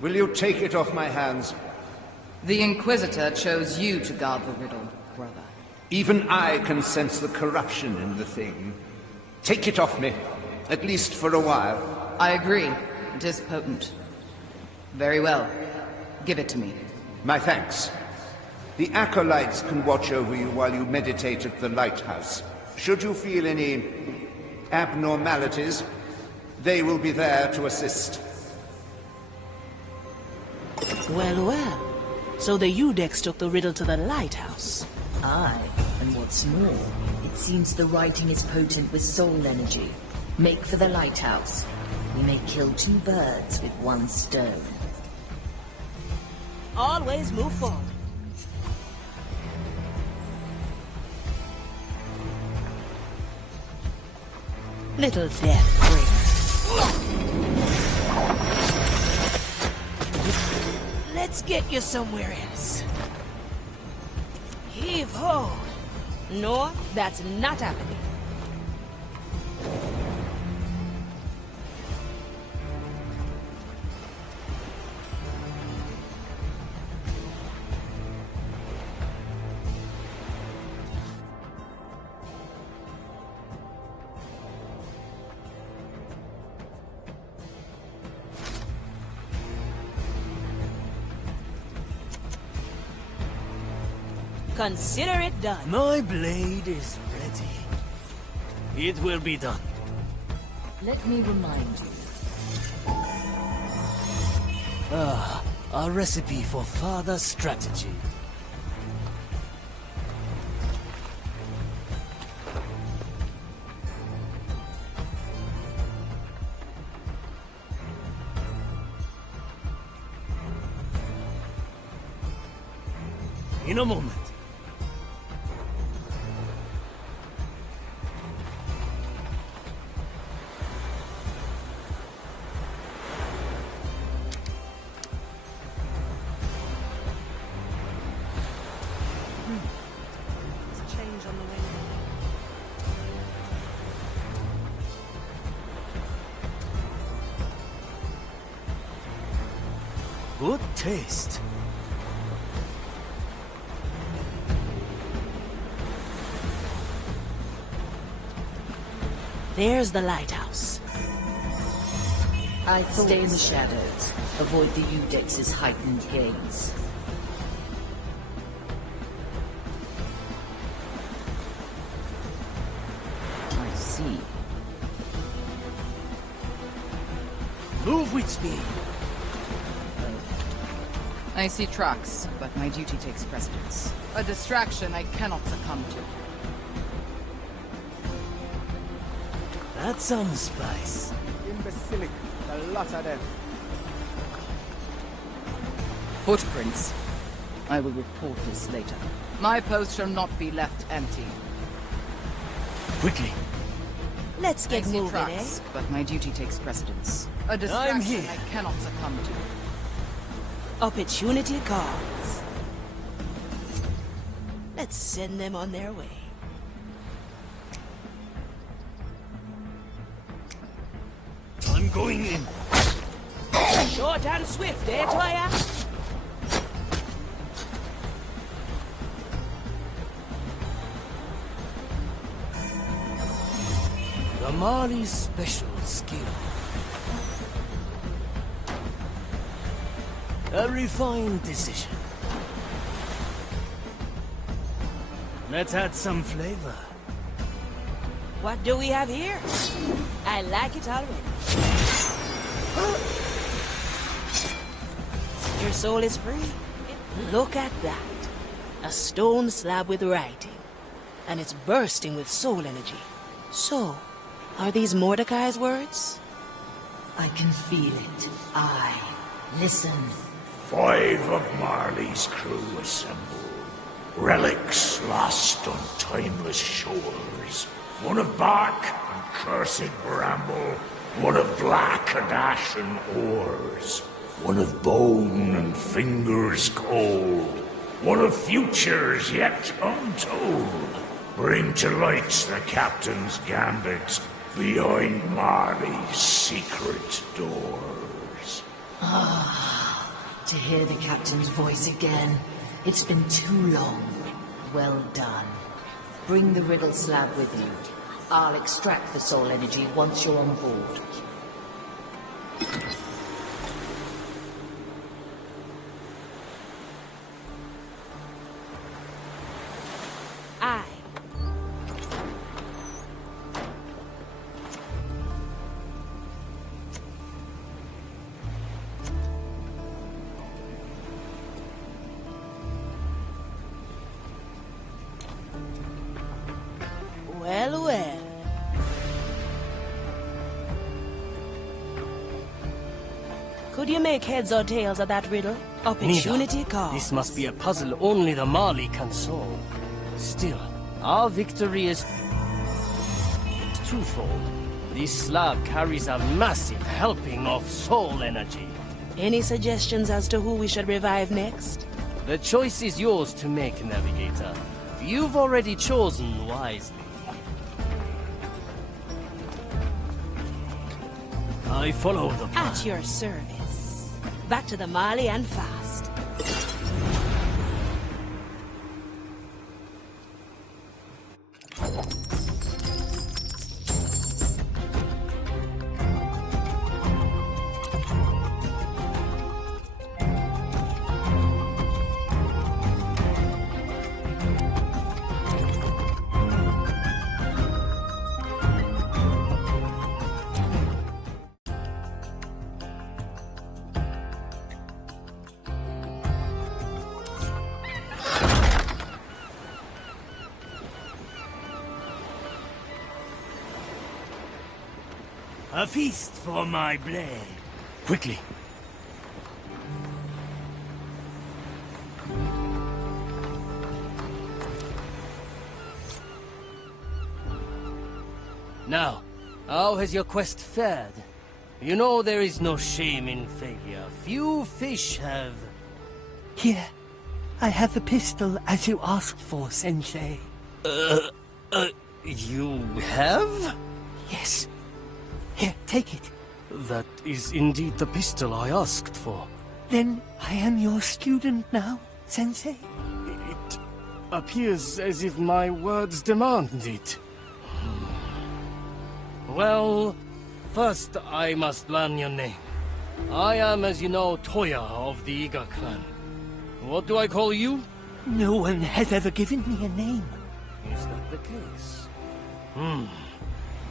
Will you take it off my hands? The Inquisitor chose you to guard the riddle, brother. Even I can sense the corruption in the thing. Take it off me, at least for a while. I agree. It is potent. Very well. Give it to me. My thanks. The acolytes can watch over you while you meditate at the lighthouse. Should you feel any abnormalities, they will be there to assist. Well, well. So the Udex took the riddle to the lighthouse. Aye, and what's more, it seems the writing is potent with soul energy. Make for the lighthouse. We may kill two birds with one stone. Always move forward. Little death brings. Let's get you somewhere else. Heave ho! No, that's not happening. Consider it done. My blade is ready. It will be done. Let me remind you. Ah, a recipe for further strategy. In a moment. Good taste. There's the lighthouse. I'd stay in the shadows. Avoid the Udex's heightened gaze. I see. Move with speed. I see tracks, but my duty takes precedence. A distraction I cannot succumb to. That's some spice. Imbecilic. A lot of them. Footprints. I will report this later. My post shall not be left empty. Quickly. Let's get I see moving, tracks, eh? but my duty takes precedence. A distraction here. I cannot succumb to. Opportunity calls. Let's send them on their way. I'm going in. Short and swift, eh, Toya? The Mali's special skill. A refined decision. Let's add some flavor. What do we have here? I like it already. Your soul is free. Look at that. A stone slab with writing. And it's bursting with soul energy. So, are these Mordecai's words? I can feel it. Listen. 5 of Marley's crew assemble. Relics lost on timeless shores. 1 of bark and cursed bramble. 1 of black and ashen ores. 1 of bone and fingers cold. 1 of futures yet untold. Bring to light the captain's gambit behind Marley's secret doors. To hear the captain's voice again. It's been too long. Well done. Bring the riddle slab with you. I'll extract the soul energy once you're on board. Aye. Well, well. Could you make heads or tails of that riddle? Opportunity calls. This must be a puzzle only the Mali can solve. Still, our victory is twofold. This slab carries a massive helping of soul energy. Any suggestions as to who we should revive next? The choice is yours to make, Navigator. You've already chosen wisely. I follow the plan. At your service. Back to the Mali and fast. A feast for my blade. Quickly. Now, how has your quest fared? You know there is no shame in failure. Few fish have... Here, I have the pistol as you asked for, Sensei. You have? Yes. Here, take it. That is indeed the pistol I asked for. Then I am your student now, Sensei? It appears as if my words demand it. Well, first I must learn your name. I am, as you know, Toya of the Iga clan. What do I call you? No one has ever given me a name. Is that the case?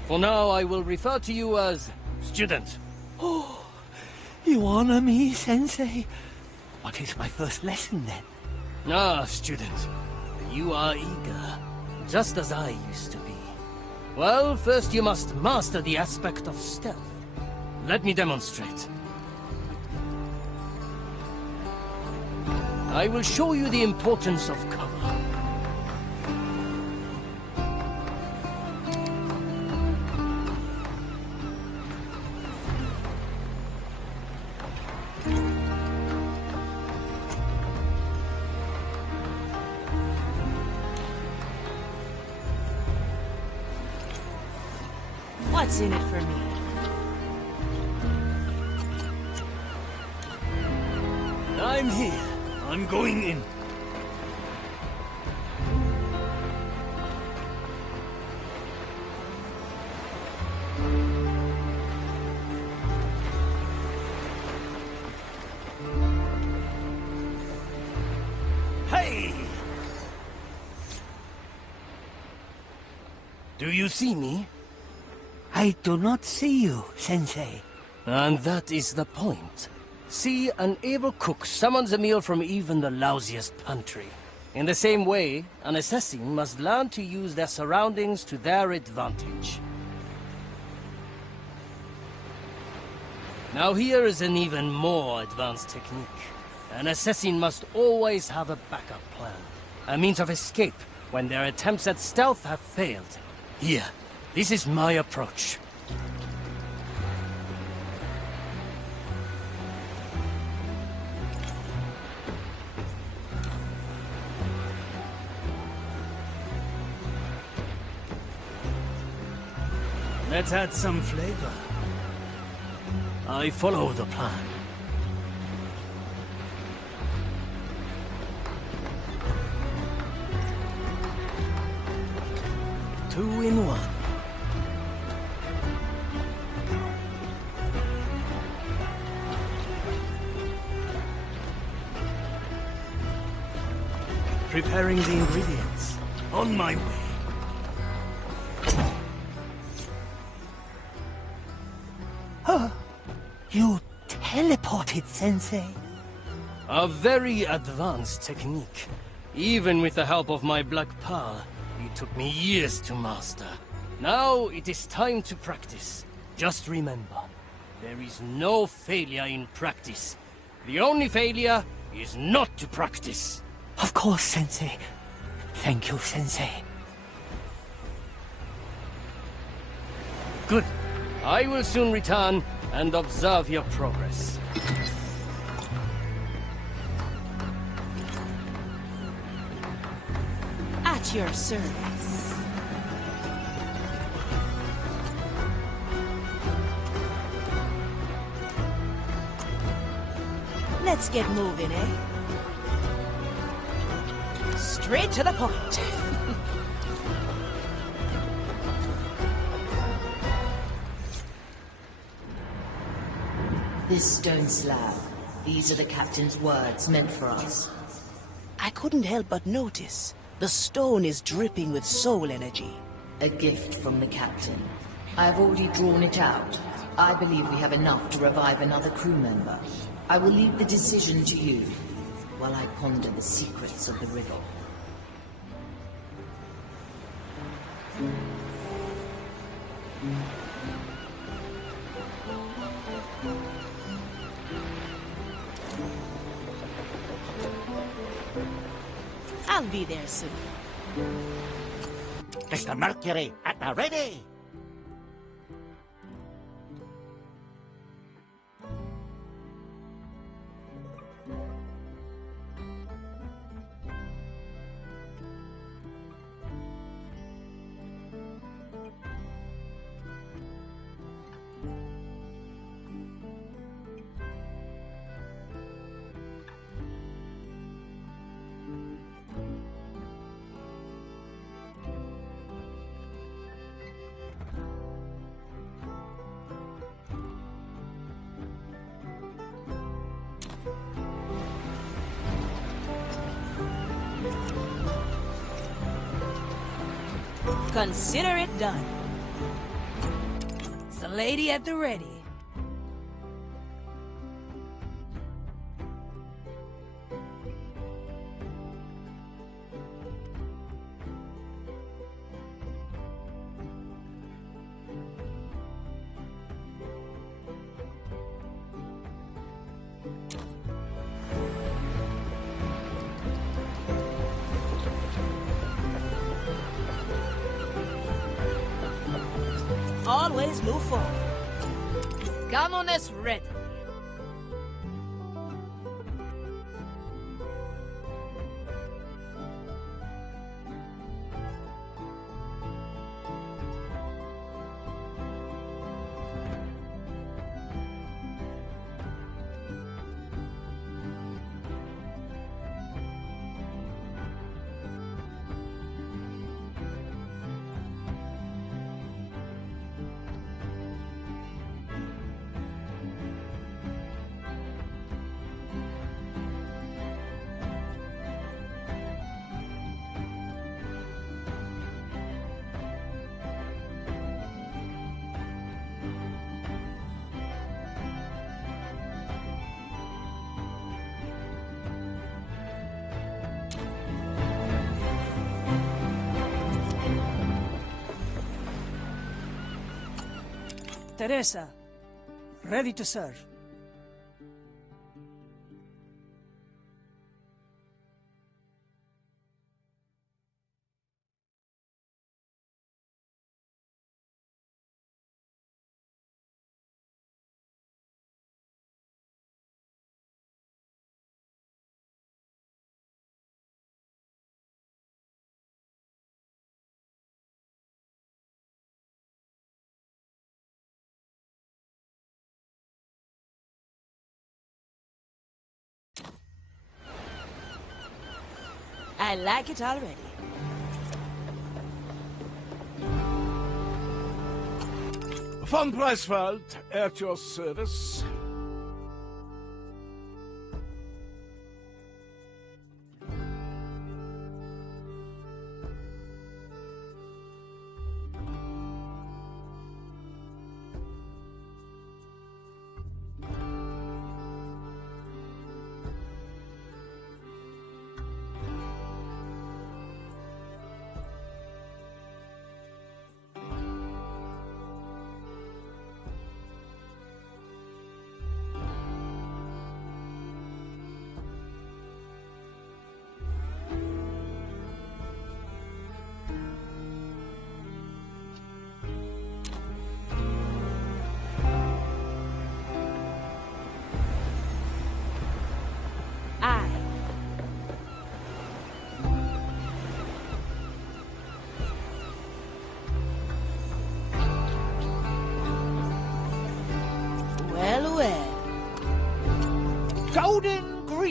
For now, I will refer to you as student. Oh, you honor me, Sensei. What is my first lesson, then? Ah, student. You are eager, just as I used to be. Well, first you must master the aspect of stealth. Let me demonstrate. I will show you the importance of cover. What's in it for me? I'm here. I'm going in. Hey! Do you see me? I do not see you, Sensei. And that is the point. See, an able cook summons a meal from even the lousiest pantry. In the same way, an assassin must learn to use their surroundings to their advantage. Now here is an even more advanced technique. An assassin must always have a backup plan. A means of escape when their attempts at stealth have failed. Here, this is my approach. Let's add some flavor. I follow the plan. Two in one. Preparing the ingredients. On my way. Oh, you teleported, Sensei. A very advanced technique. Even with the help of my Black Pearl, it took me years to master. Now it is time to practice. Just remember, there is no failure in practice. The only failure is not to practice. Of course, Sensei. Thank you, Sensei. Good. I will soon return and observe your progress. At your service. Let's get moving, eh? Straight to the point. This stone slab, these are the captain's words meant for us. I couldn't help but notice. The stone is dripping with soul energy. A gift from the captain. I've already drawn it out. I believe we have enough to revive another crew member. I will leave the decision to you, while I ponder the secrets of the riddle. I'll be there soon. Mr. Mercury, at the ready! Consider it done. It's the lady at the ready. Always move forward. Cámonos ready. Teresa, ready to serve. I like it already. Von Preisfeld, at your service.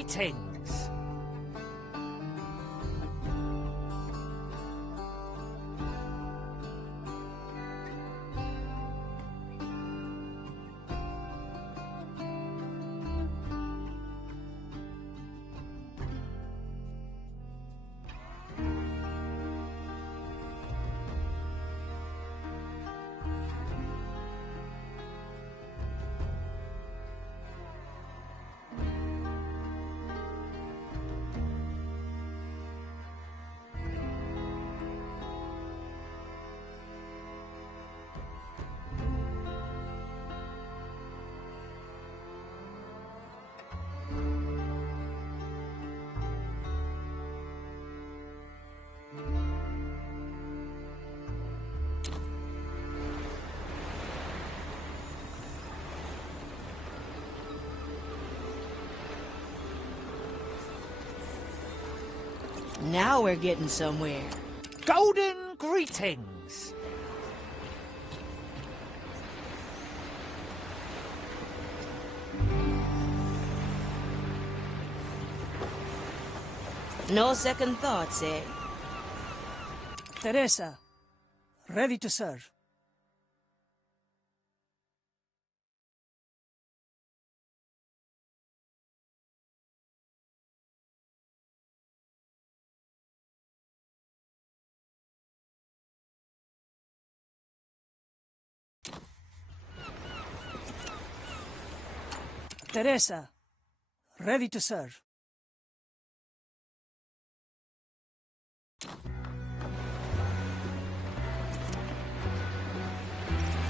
Greetings. Now we're getting somewhere. Golden greetings. No second thoughts, eh? Teresa, ready to serve. Teresa, ready to serve.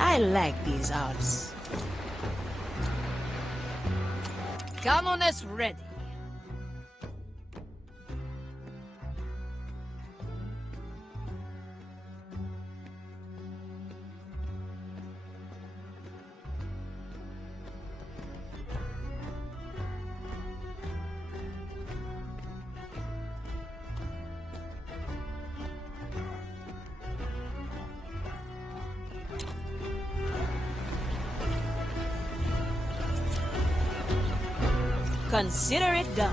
I like these odds. Camones ready. Consider it done.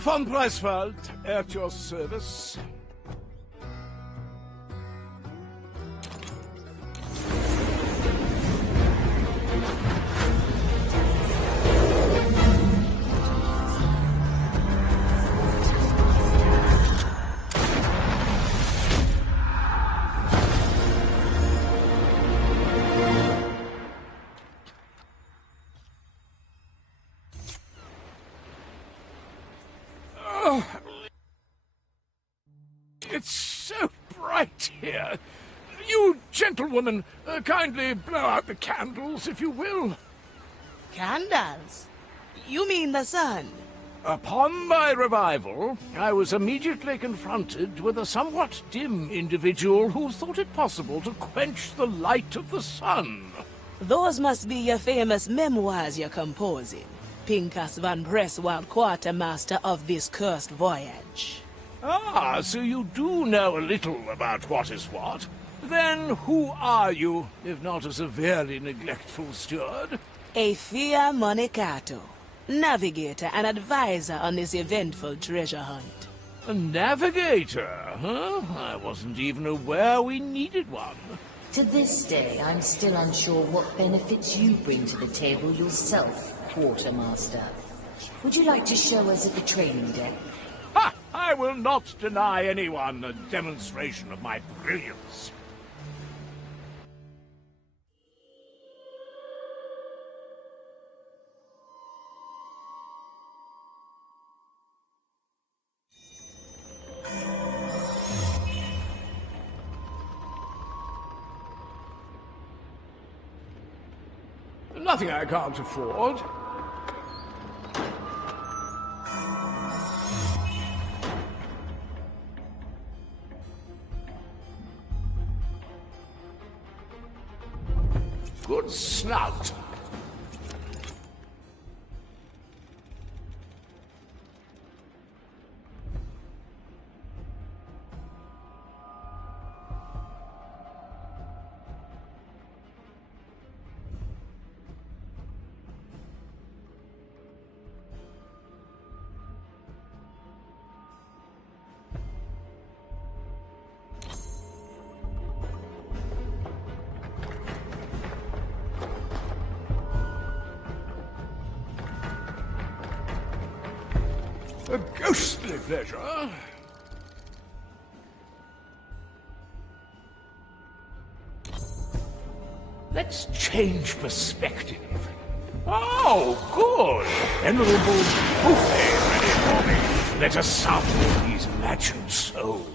Von Preisfeld, at your service. It's so bright here. You gentlewomen, kindly blow out the candles, if you will. Candles? You mean the sun? Upon my revival, I was immediately confronted with a somewhat dim individual who thought it possible to quench the light of the sun. Those must be your famous memoirs you're composing. Pincus van Breswald, quartermaster of this cursed voyage. Ah, so you do know a little about what is what. Then who are you, if not a severely neglectful steward? A Fia Monicato, navigator and advisor on this eventful treasure hunt. A navigator, huh? I wasn't even aware we needed one. To this day, I'm still unsure what benefits you bring to the table yourself, Quartermaster. Would you like to show us at the training deck? Ha! I will not deny anyone a demonstration of my brilliance. Nothing I can't afford. Good snout. A ghostly pleasure. Let's change perspective. Oh, good. Venerable buffet ready for me. Let us sample these imagined souls.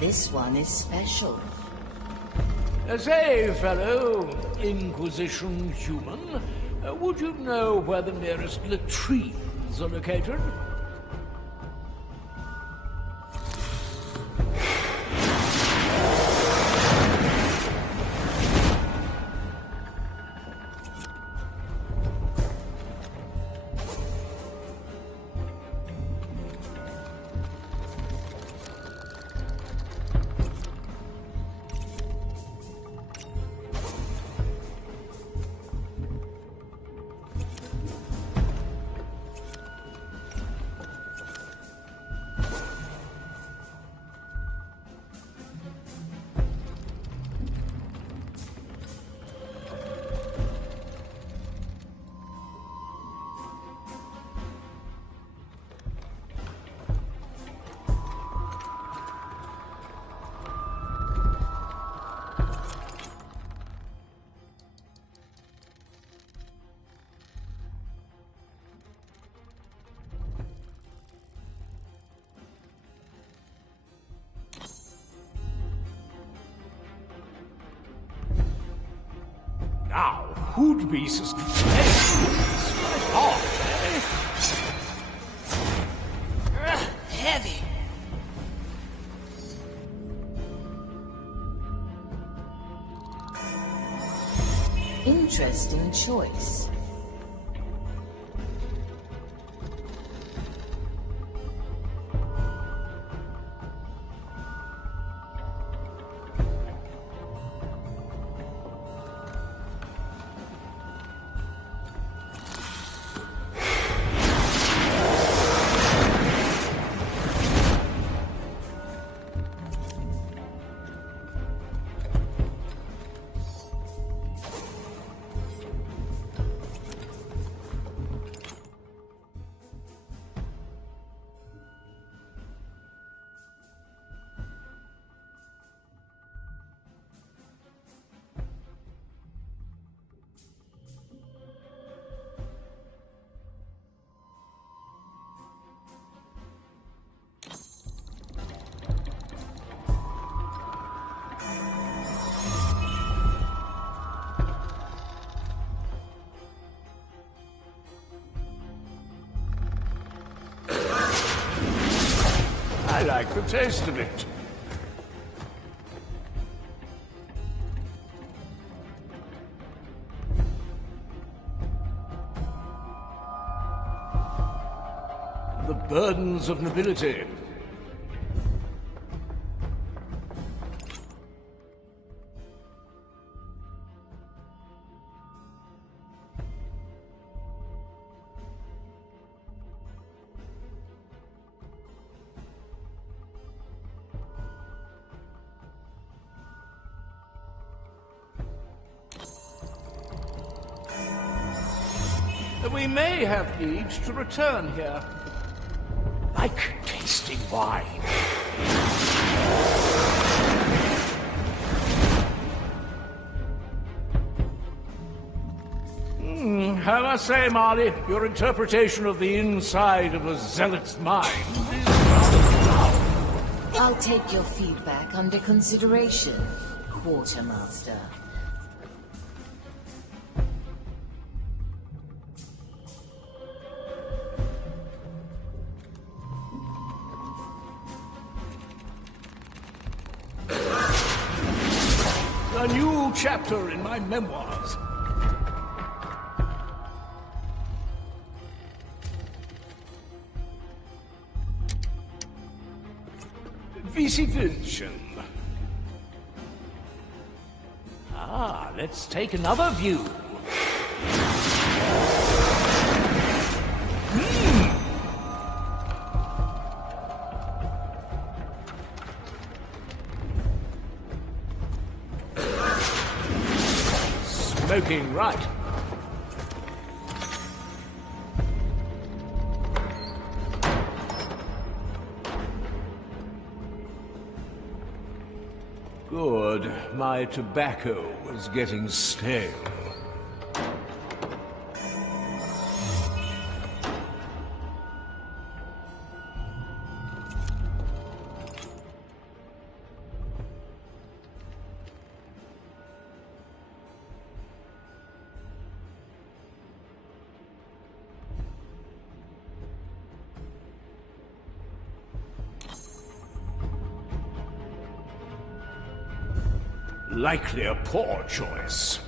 This one is special. Say, fellow Inquisition human, would you know where the nearest latrines are located? Now, who'd be suspicious? Quite hard, eh? Heavy. Interesting choice. I like the taste of it. The burdens of nobility. We may have need to return here. Like tasting wine. I must say, Marley, your interpretation of the inside of a zealot's mind is rather I'll take your feedback under consideration, Quartermaster. A new chapter in my memoirs. Vici Vincent. Ah, let's take another view. Smoking right. Good. My tobacco was getting stale. Likely a poor choice.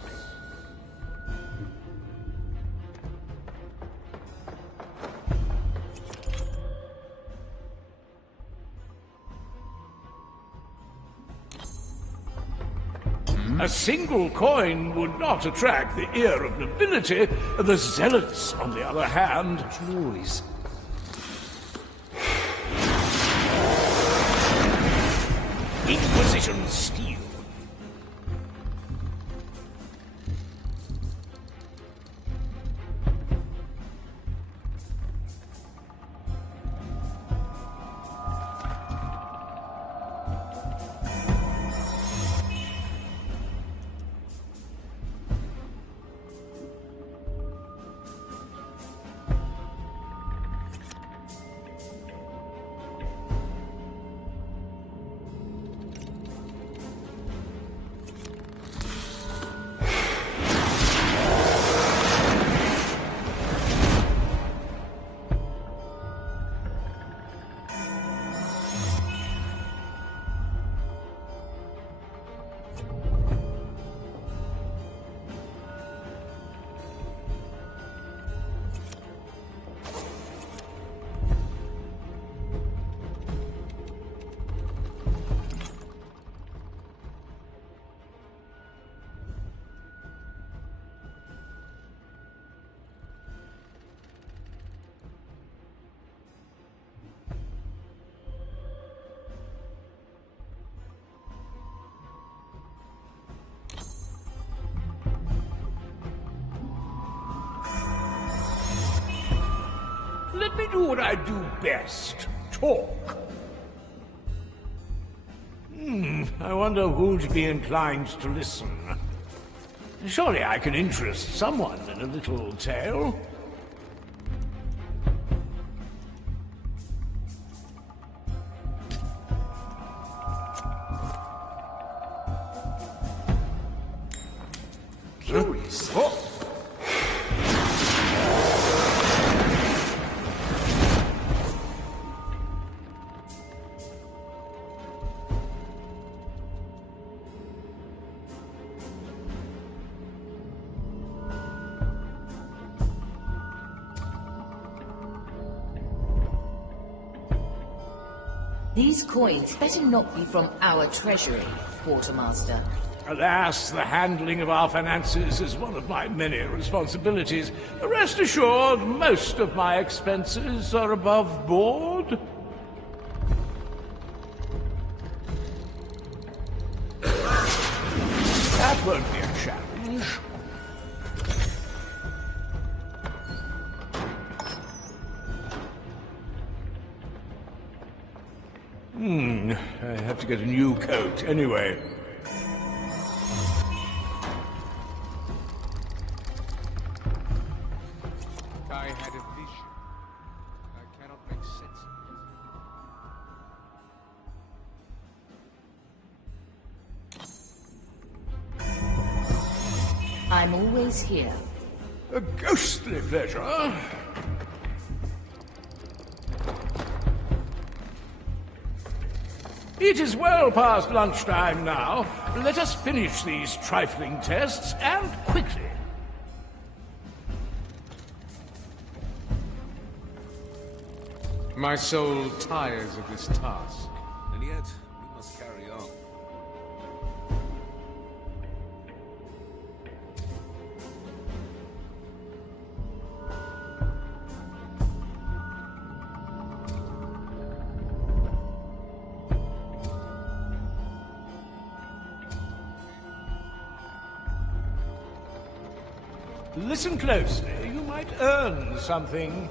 A single coin would not attract the ear of nobility. The zealots, on the other hand... Noise. Inquisition steel. Let me do what I do best. Talk. I wonder who'd be inclined to listen. Surely I can interest someone in a little tale. Curious. Oh. These coins better not be from our treasury, Quartermaster. Alas, the handling of our finances is one of my many responsibilities. Rest assured, most of my expenses are above board. That won't be a challenge. I have to get a new coat anyway. I had a vision. I cannot make sense of it. I'm always here. A ghostly pleasure. It is well past lunchtime now. Let us finish these trifling tests, and quickly. My soul tires of this task. And yet, we must carry on. Listen closely. You might earn something.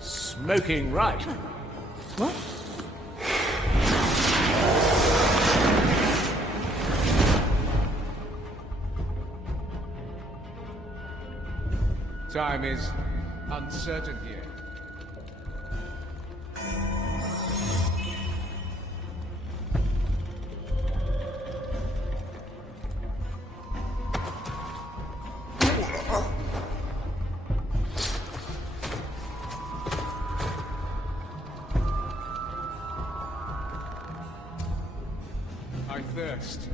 Smoking right. What? Time is uncertain here. I thirst.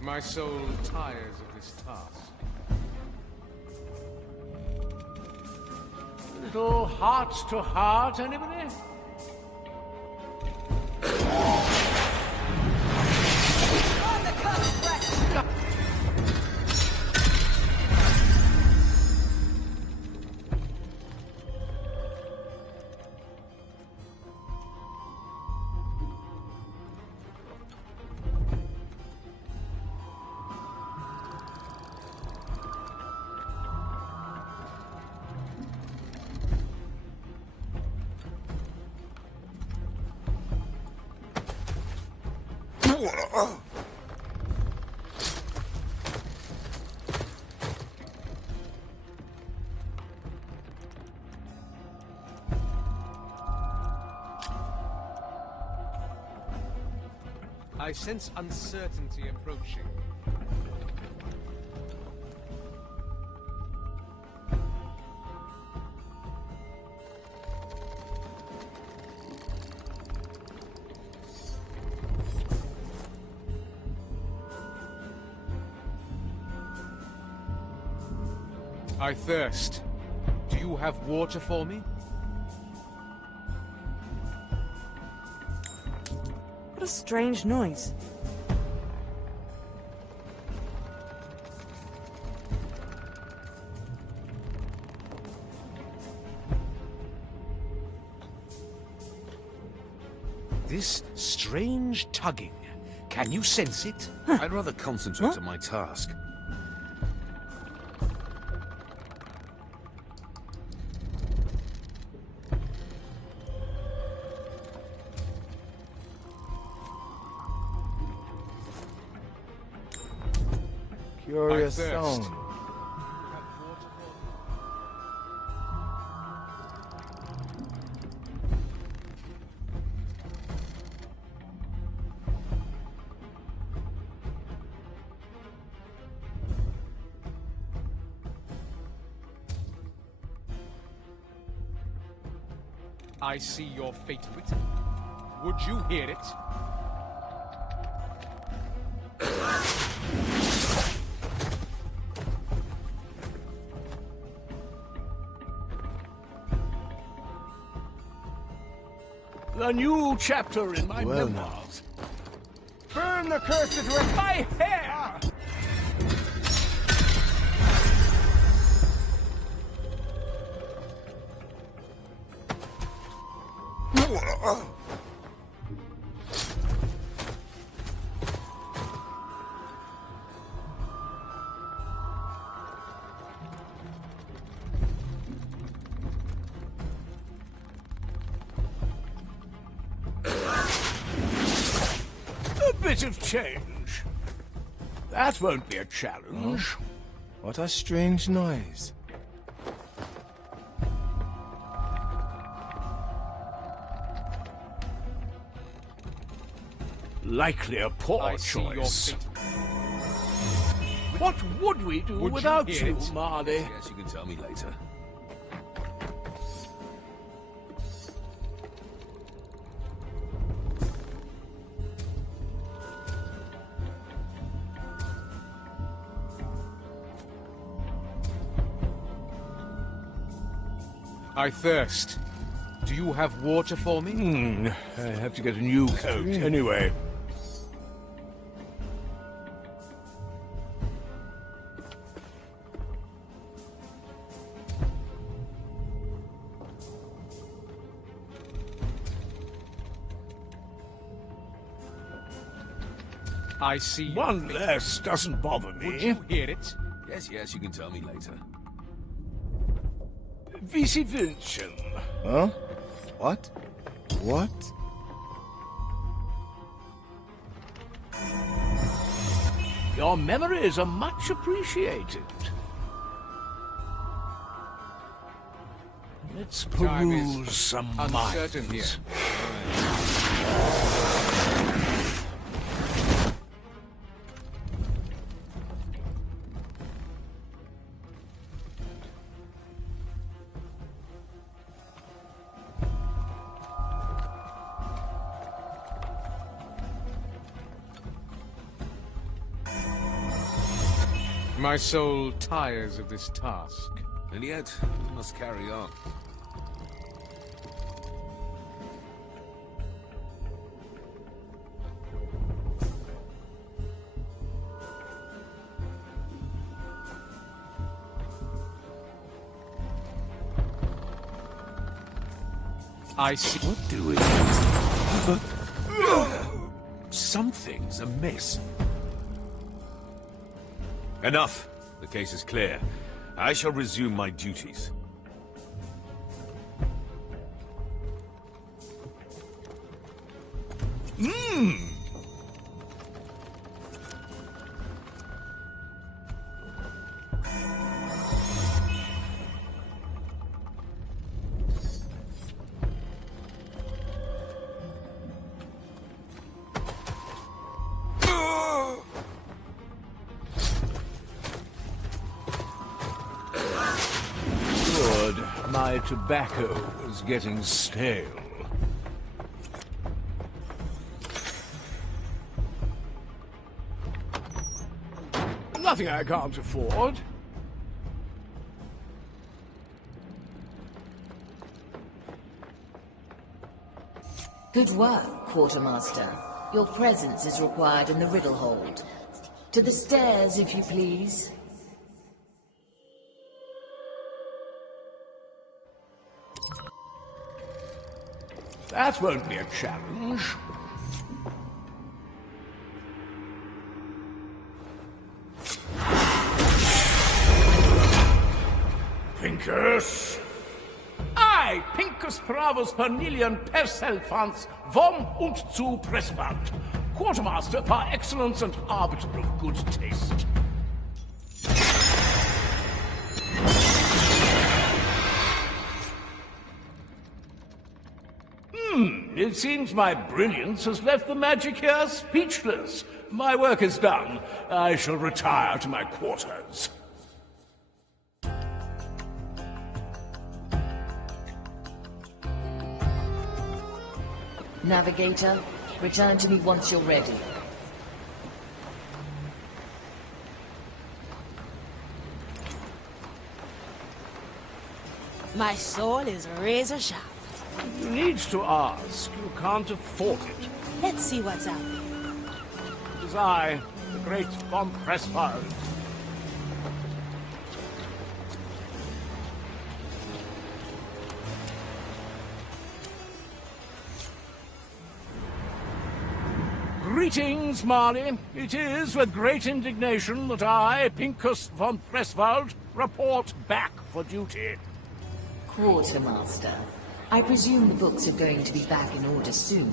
My soul tires of this task. Little heart to heart, anybody? I sense uncertainty approaching. I thirst. Do you have water for me? What a strange noise. This strange tugging. Can you sense it? I'd rather concentrate on my task. Curious sound. I see your fate written. Would you hear it? A new chapter in my Well memoirs. Burn the cursed ring! My hair! bit of change. That won't be a challenge. Oh, what a strange noise. Likely a poor choice. What would we do without you, Marley? Yes, you can tell me later. I thirst. Do you have water for me? I have to get a new coat anyway. I see. One less doesn't bother me. Would you hear it? Yes, yes, you can tell me later. Vici Vincent. Huh? What? What? Your memories are much appreciated. Let's peruse some uncertain minds. My soul tires of this task. And yet, we must carry on. I see. What do we do? Something's amiss. Enough. The case is clear. I shall resume my duties. My tobacco is getting stale. Nothing I can't afford. Good work, Quartermaster. Your presence is required in the riddle hold. To the stairs, if you please. That won't be a challenge. Pincus! I, Pincus Pravus Pernilian Perselfans, von und zu Presswald, Quartermaster par excellence and arbiter of good taste. It seems my brilliance has left the magic here speechless. My work is done. I shall retire to my quarters. Navigator, return to me once you're ready. My soul is razor sharp. You need to ask. You can't afford it. Let's see what's out there. It is I, the great von Presswald. Greetings, Marley. It is with great indignation that I, Pincus von Presswald, report back for duty. Quartermaster, I presume the books are going to be back in order soon.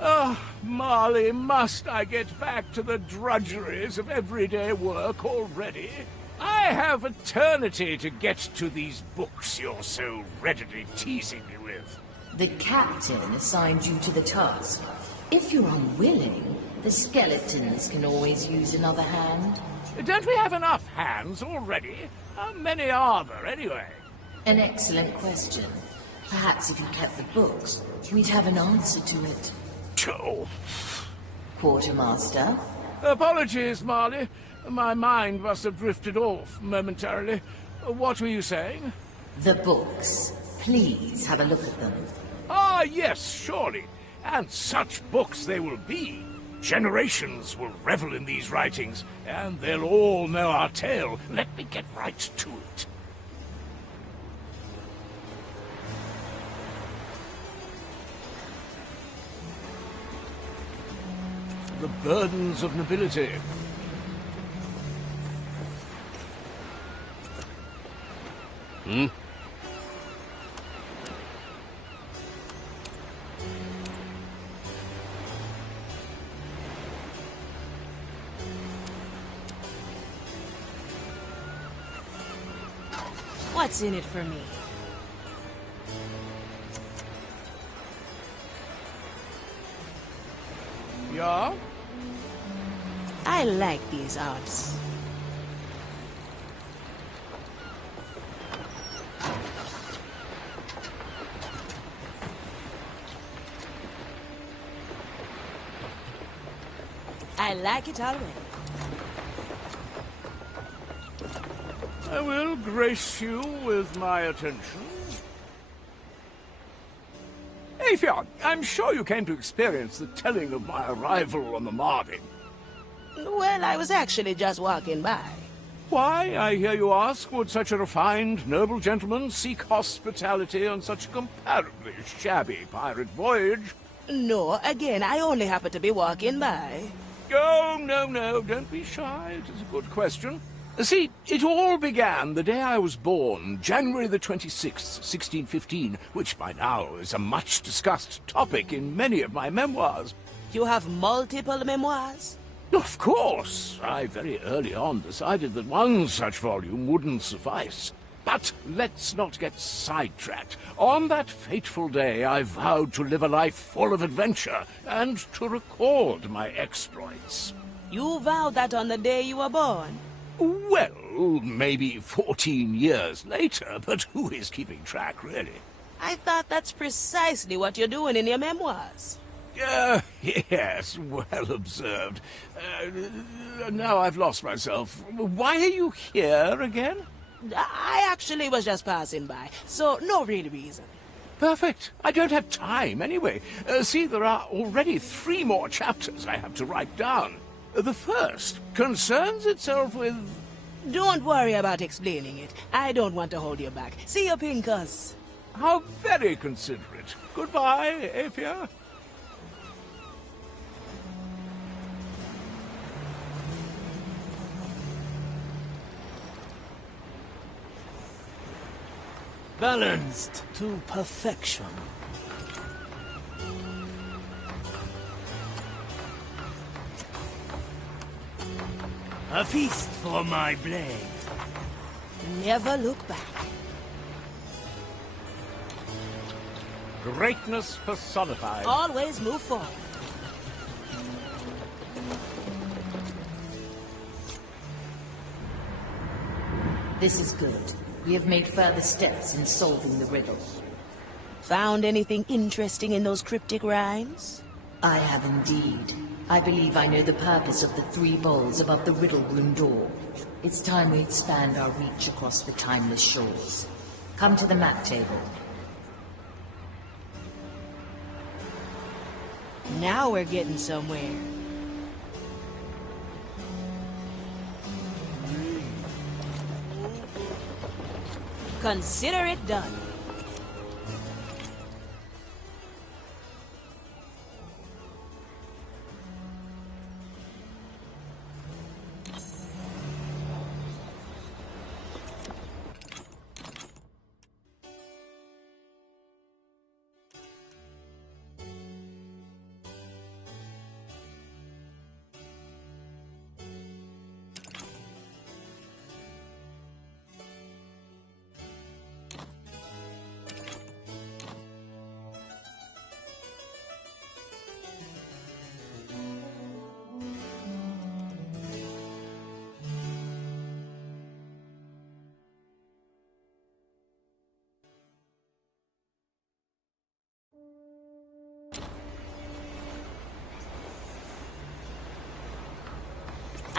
Oh, Marley, must I get back to the drudgeries of everyday work already? I have eternity to get to these books you're so readily teasing me with. The captain assigned you to the task. If you're unwilling, the skeletons can always use another hand. Don't we have enough hands already? How many are there, anyway? An excellent question. Perhaps if you kept the books, we'd have an answer to it. Oh. Quartermaster? Apologies, Marley. My mind must have drifted off momentarily. What were you saying? The books. Please have a look at them. Ah, yes, surely. And such books they will be. Generations will revel in these writings, and they'll all know our tale. Let me get right to it. The burdens of nobility. What's in it for me? Yeah? I like these odds. I like it already. I will grace you with my attention. Afion, I'm sure you came to experience the telling of my arrival on the Marvin. Well, I was actually just walking by. Why, I hear you ask, would such a refined, noble gentleman seek hospitality on such a comparatively shabby pirate voyage? No, again, I only happen to be walking by. Oh, no, don't be shy. It is a good question. See, it all began the day I was born, January the 26th, 1615, which by now is a much-discussed topic in many of my memoirs. You have multiple memoirs? Of course. I very early on decided that one such volume wouldn't suffice. But let's not get sidetracked. On that fateful day, I vowed to live a life full of adventure and to record my exploits. You vowed that on the day you were born? Well, maybe 14 years later, but who is keeping track, really? I thought that's precisely what you're doing in your memoirs. Yes, well observed. Now I've lost myself. Why are you here again? I actually was just passing by, so no real reason. Perfect. I don't have time anyway. See, there are already 3 more chapters I have to write down. The first concerns itself with... Don't worry about explaining it. I don't want to hold you back. See you, Pincus. How very considerate. Goodbye, Apia. Balanced to perfection. A feast for my blade. Never look back. Greatness personified. Always move forward. This is good. We have made further steps in solving the riddle. Found anything interesting in those cryptic rhymes? I have indeed. I believe I know the purpose of the 3 bowls above the riddle room door. It's time we expand our reach across the timeless shores. Come to the map table. Now we're getting somewhere. Consider it done.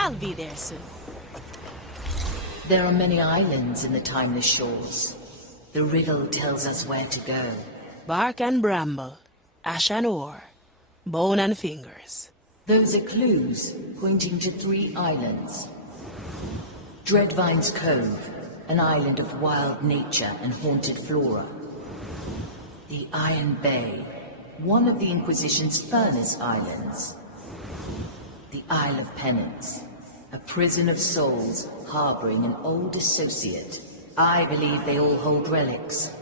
I'll be there soon. There are many islands in the Timeless Shores. The riddle tells us where to go. Bark and bramble, ash and ore, bone and fingers. Those are clues pointing to 3 islands. Dreadvine's Cove, an island of wild nature and haunted flora. The Iron Bay, one of the Inquisition's furnace islands. The Isle of Penance, a prison of souls harboring an old associate. I believe they all hold relics,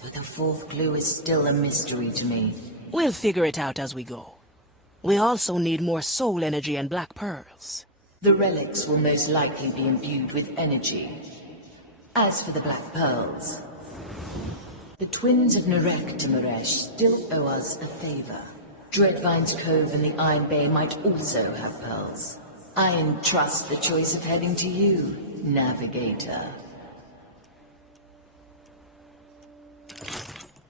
but the 4th clue is still a mystery to me. We'll figure it out as we go. We also need more soul energy and black pearls. The relics will most likely be imbued with energy. As for the black pearls, the twins of Narek Tamaresh still owe us a favor. Dreadvine's Cove and the Iron Bay might also have pearls. I entrust the choice of heading to you, Navigator.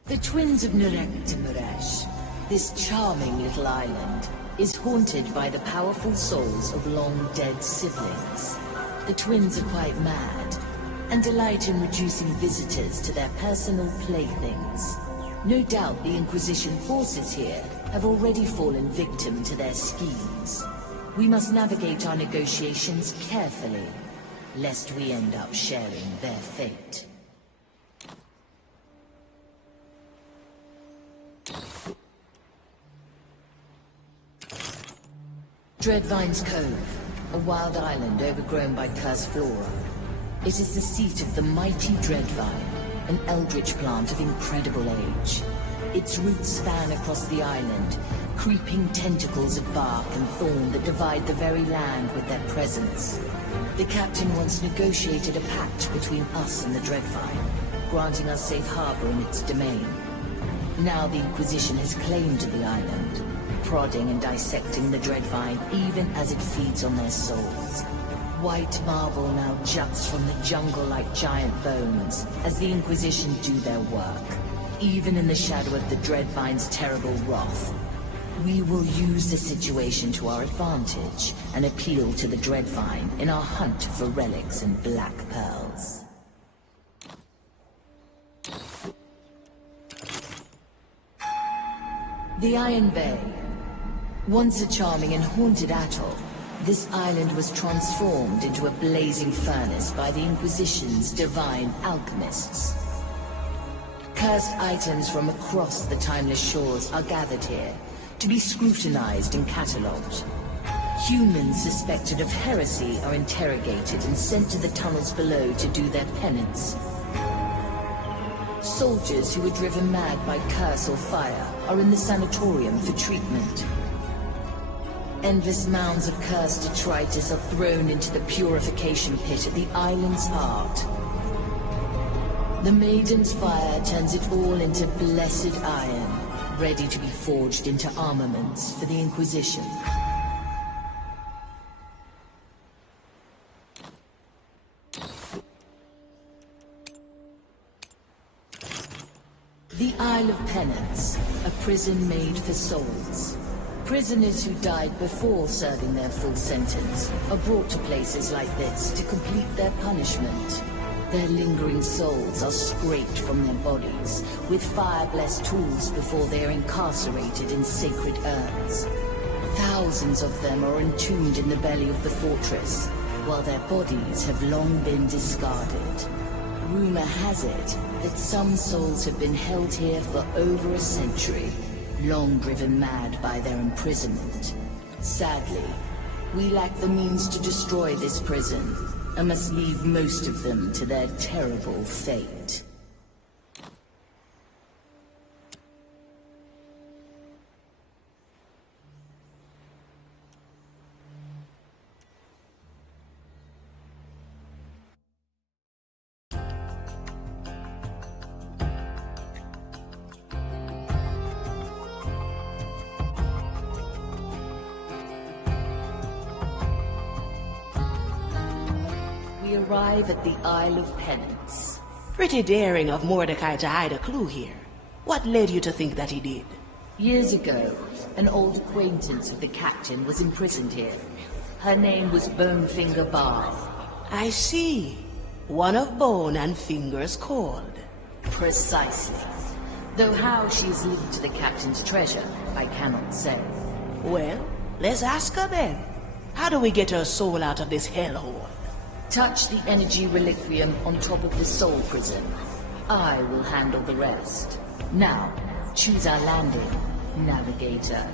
The twins of Narek Tamaresh, this charming little island, is haunted by the powerful souls of long-dead siblings. The twins are quite mad, and delight in reducing visitors to their personal playthings. No doubt the Inquisition forces here have already fallen victim to their schemes. We must navigate our negotiations carefully, lest we end up sharing their fate. Dreadvine's Cove, a wild island overgrown by cursed flora. It is the seat of the mighty Dreadvine, an eldritch plant of incredible age. Its roots span across the island, creeping tentacles of bark and thorn that divide the very land with their presence. The captain once negotiated a pact between us and the Dreadvine, granting us safe harbor in its domain. Now the Inquisition has claim to the island, prodding and dissecting the Dreadvine even as it feeds on their souls. White marble now juts from the jungle like giant bones as the Inquisition do their work. Even in the shadow of the Dreadvine's terrible wrath, we will use the situation to our advantage and appeal to the Dreadvine in our hunt for relics and black pearls. The Iron Bay. Once a charming and haunted atoll, this island was transformed into a blazing furnace by the Inquisition's divine alchemists. Cursed items from across the Timeless Shores are gathered here to be scrutinized and catalogued. Humans suspected of heresy are interrogated and sent to the tunnels below to do their penance. Soldiers who were driven mad by curse or fire are in the sanatorium for treatment. Endless mounds of cursed detritus are thrown into the purification pit at the island's heart. The Maiden's fire turns it all into blessed iron, ready to be forged into armaments for the Inquisition. The Isle of Penance, a prison made for souls. Prisoners who died before serving their full sentence are brought to places like this to complete their punishment. Their lingering souls are scraped from their bodies with fire-blessed tools before they are incarcerated in sacred urns. Thousands of them are entombed in the belly of the fortress, while their bodies have long been discarded. Rumor has it that some souls have been held here for over a century, long driven mad by their imprisonment. Sadly, we lack the means to destroy this prison, and must leave most of them to their terrible fate. We arrive at the Isle of Penance. Pretty daring of Mordecai to hide a clue here. What led you to think that he did? Years ago, an old acquaintance of the captain was imprisoned here. Her name was Bonefinger Bar. I see. One of Bone and Finger's cord. Precisely. Though how she is linked to the captain's treasure, I cannot say. Well, let's ask her then. How do we get her soul out of this hellhole? Touch the energy reliquium on top of the soul prison. I will handle the rest. Now, choose our landing, navigator.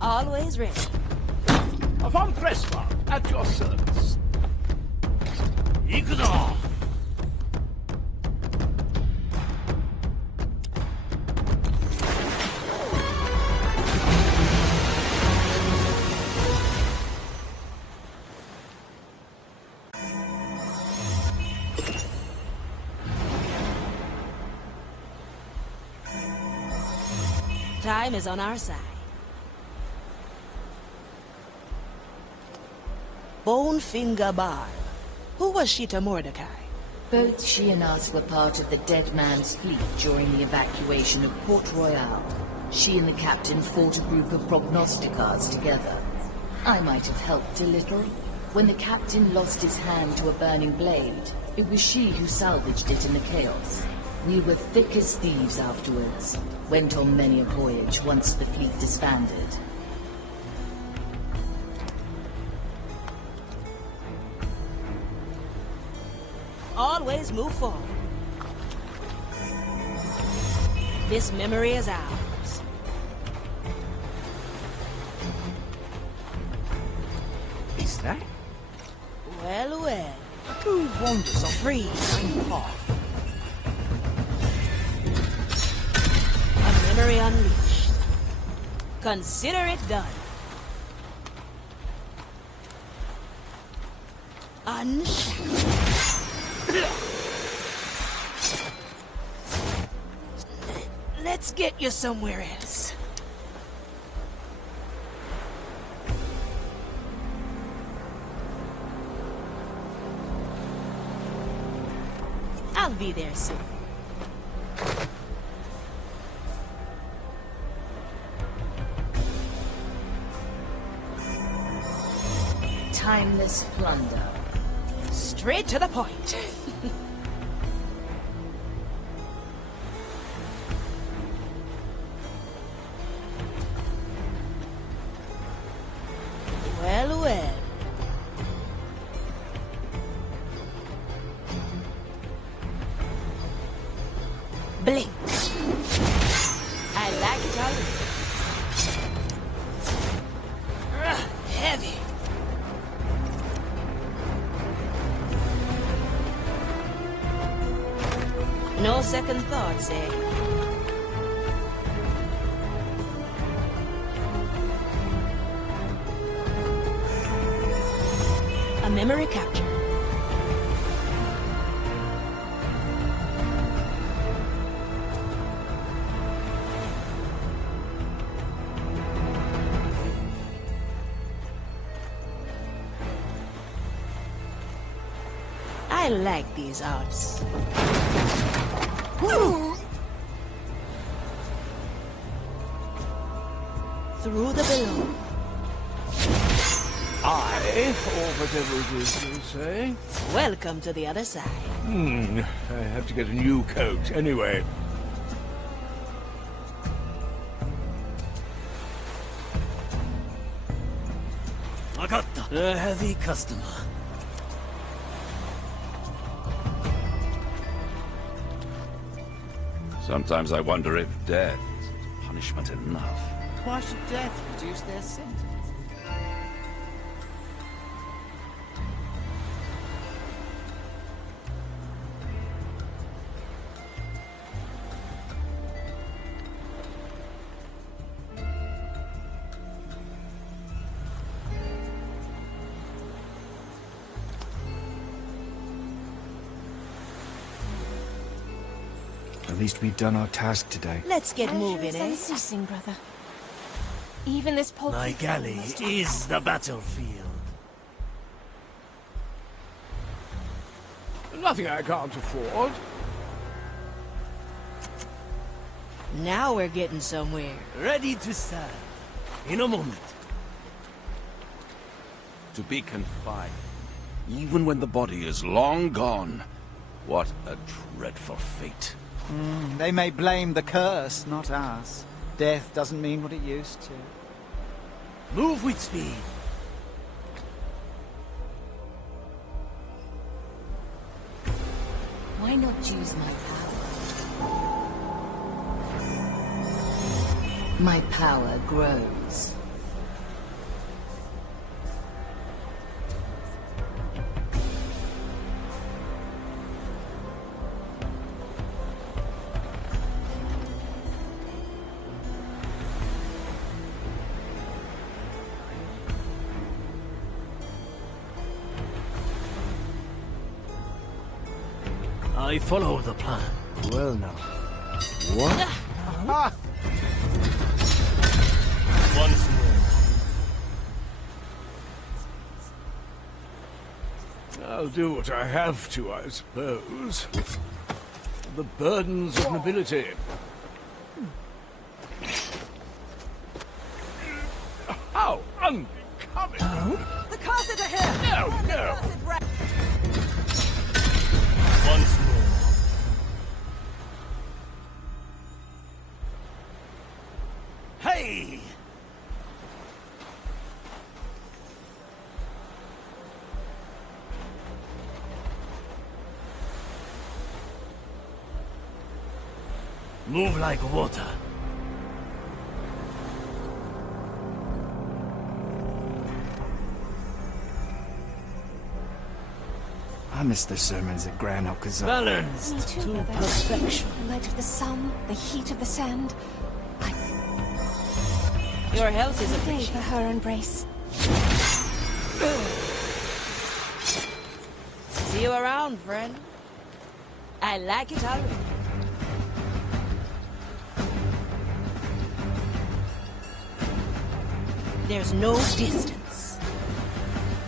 Always ready. Von Cresswell, at your service. Ikuzo! Time is on our side. Bonefinger Bar. Who was she to Mordecai? Both she and us were part of the Dead Man's fleet during the evacuation of Port Royal. She and the captain fought a group of prognosticars together. I might have helped a little. When the captain lost his hand to a burning blade, it was she who salvaged it in the chaos. We were thick as thieves afterwards. Went on many a voyage once the fleet disbanded. Always move forward. This memory is ours. Is that? Well, well. Who wanders on Free. the path? A memory unleashed. Consider it done. Unshackled. Let's get you somewhere else. I'll be there soon. Timeless plunder. Straight to the point. Well, well. Blink. I like it already. Heavy. No second thoughts, eh? A memory capture. I like these arts. Woo! Through the below. I, or whatever it is you say. Welcome to the other side. I have to get a new coat, anyway. A heavy customer. Sometimes I wonder if death is punishment enough. Why should death reduce their sentence? At least we've done our task today. Let's get moving, eh? Unceasing, brother. Even this paltry My galley is the battlefield. Nothing I can't afford. Now we're getting somewhere. Ready to serve. In a moment. To be confined, even when the body is long gone. What a dreadful fate. They may blame the curse, not us. Death doesn't mean what it used to. Move with speed. Why not use my power? My power grows. I follow the plan. Well now. What? Once more. I'll do what I have to, I suppose. The burdens of nobility. How unbecoming! The closet ahead! No, no! Once more. Hey! Move like water. I miss the sermons at Gran Alcazar. Balanced Me too, to brother. perfection. The light of the sun, the heat of the sand. Your health is a Pray for her embrace. See you around, friend. I like it already. There's no distance.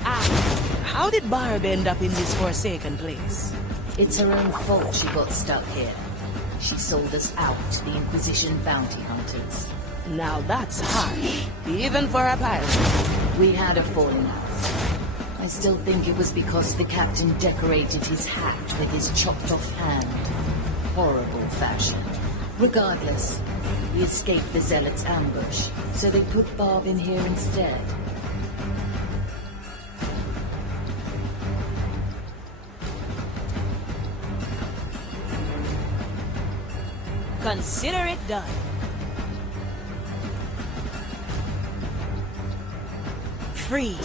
How did Barb end up in this forsaken place? It's her own fault she got stuck here. She sold us out to the Inquisition bounty hunters. Now that's harsh, even for a pirate. We had a falling out. I still think it was because the captain decorated his hat with his chopped-off hand. Horrible fashion. Regardless, we escaped the Zealots' ambush, so they put Barb in here instead. Consider it done. Free.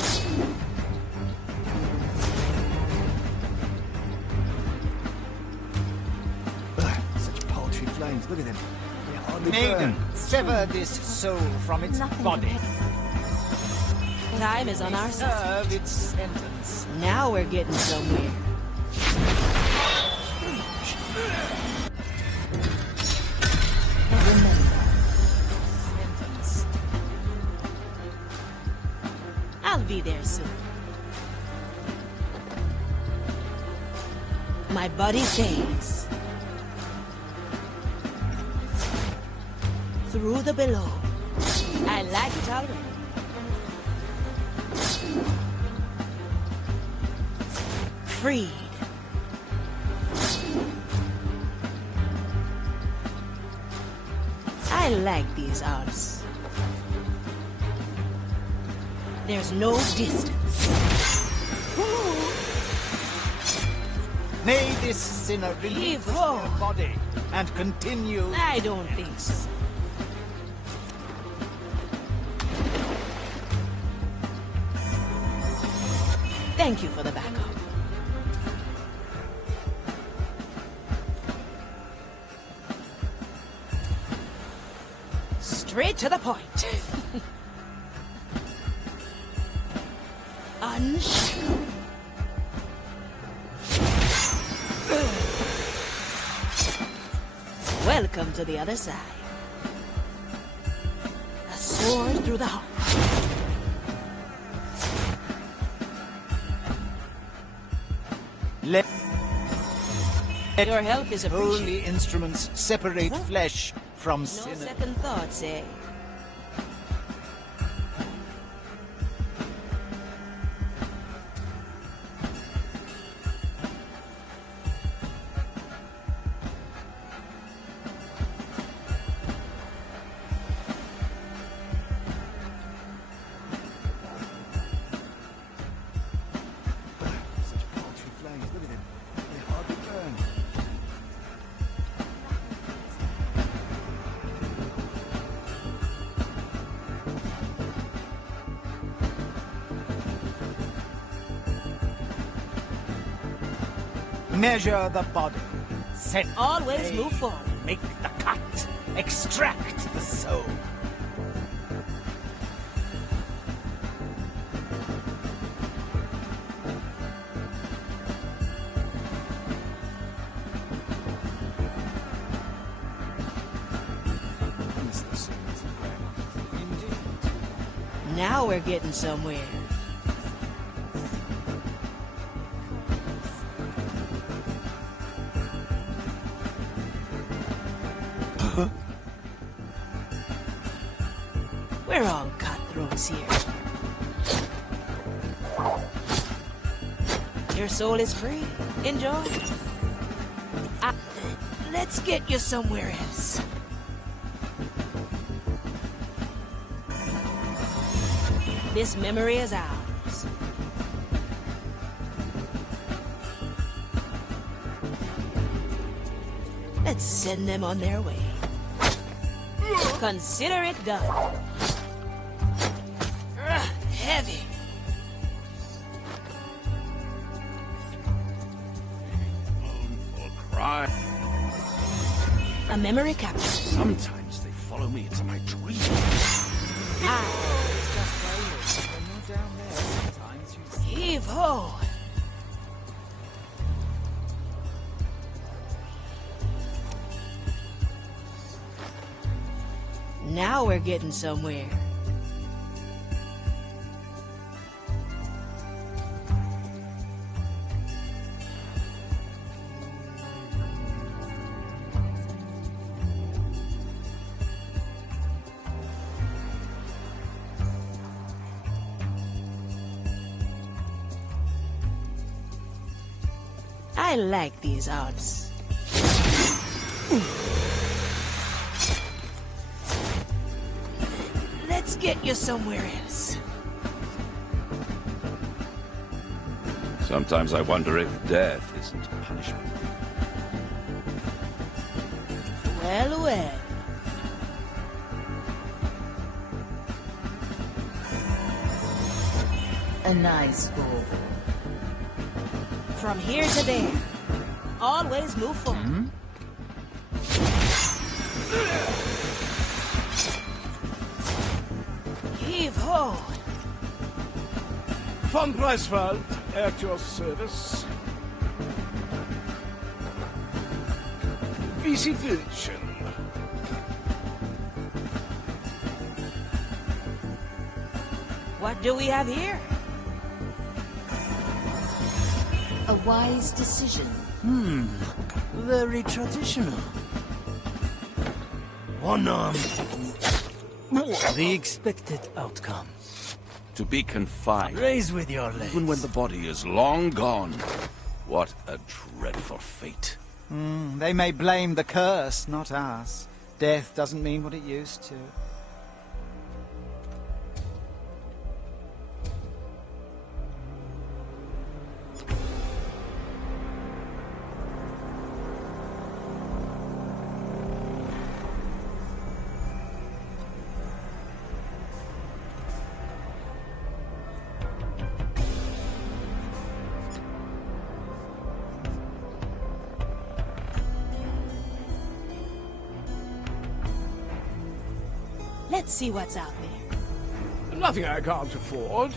Such paltry flames, look at them. They hardly Maiden, burn. sever this soul from its body. Time is on our side. Serve its sentence. Now we're getting somewhere. I'll be there soon. My body saves. Through the below. I like it already. Freed. I like these arts. There's no distance. May this sinner relinquish her body and continue. I don't think so. Thank you for the backup. Straight to the point. Unshackled. Welcome to the other side. A sword through the heart. Your help is appreciated. Holy instruments separate flesh from No sin. second thoughts, eh? Such paltry flames. Look at them. They hardly burn. Measure the body. Set Always the move forward. Make the cut. Extract the soul. Now we're getting somewhere. We're all cutthroats here. Your soul is free. Enjoy. Let's get you somewhere else. This memory is ours. Let's send them on their way. Consider it done. Heavy. Cry. A memory capture. Sometimes they follow me into my dreams. Heave ho! Now we're getting somewhere. I like these odds. Let's get you somewhere else. Sometimes I wonder if death isn't punishment. Well, well. A nice ball. From here to there. Always move forward. Heave ho! Von Preiswald, at your service. Wie Sie wünschen. What do we have here? A wise decision. Very traditional. One-armed. The expected outcome. To be confined, Raise with your legs. even when the body is long gone. What a dreadful fate. They may blame the curse, not us. Death doesn't mean what it used to. Let's see what's out there. Nothing I can't afford.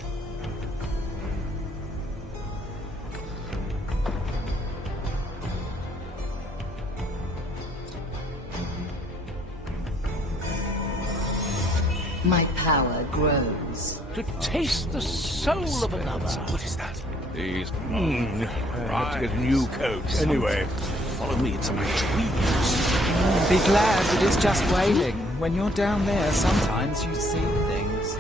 My power grows. To taste the soul of another. What is that? These I have to get a new coat. Anyway, follow me into my dreams. Be glad it is just wailing. When you're down there, sometimes you see things.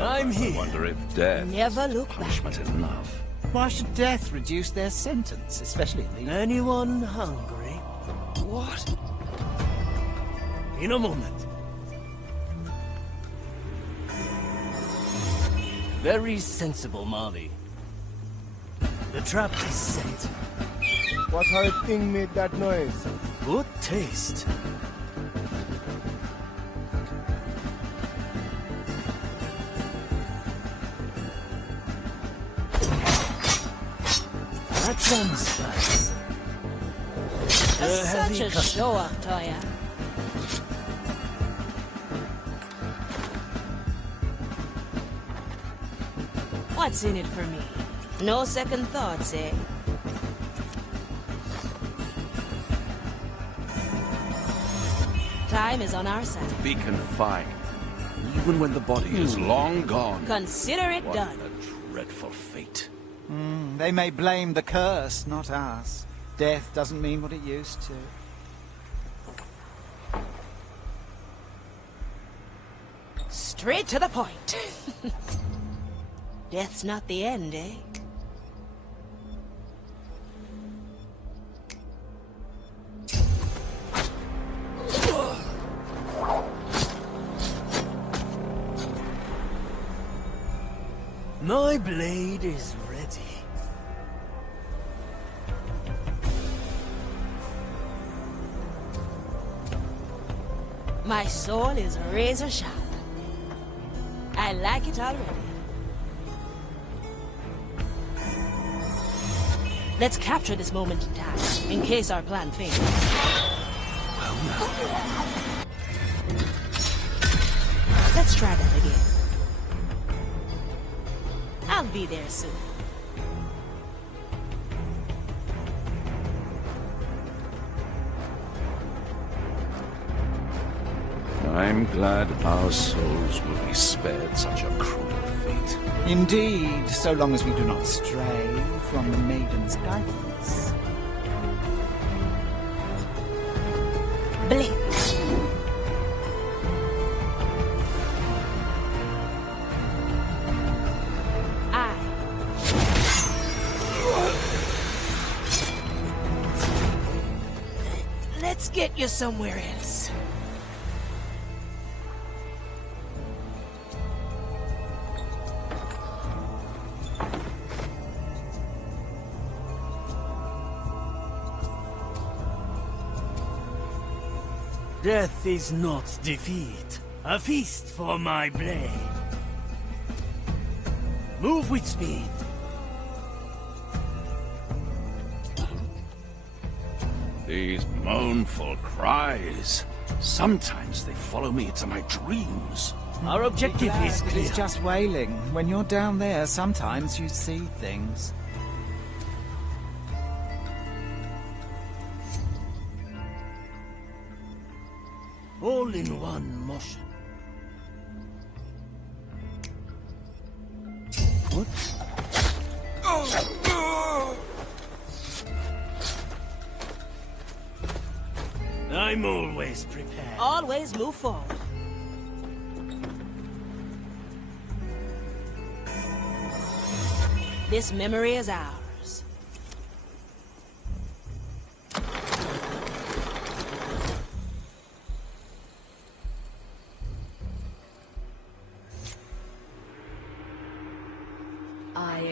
I'm here. I wonder if death Never is look back. punishment enough. Why should death reduce their sentence, especially in the... Anyone hungry? What? In a moment. Very sensible, Molly. The trap is set. What horrid thing made that noise? Good taste. That sounds nice. Such a show-off, Toya. What's in it for me? No second thoughts, eh? Time is on our side. To be confined, even when the body is long gone. Consider it What done. a dreadful fate. They may blame the curse, not us. Death doesn't mean what it used to. Straight to the point. Death's not the end, eh? My blade is ready. My soul is razor sharp. I like it already. Let's capture this moment in time, in case our plan fails. Let's try that again. I'll be there soon. I'm glad our souls will be spared such a cruel fate. Indeed, so long as we do not stray from the maiden's guidance. Blink. Let's get you somewhere else. Death is not defeat. A feast for my blade. Move with speed. These mournful cries. Sometimes they follow me into my dreams. Our objective is It clear. is just wailing. When you're down there, sometimes you see things. All in one motion. What? I'm always prepared. Always move forward. This memory is ours.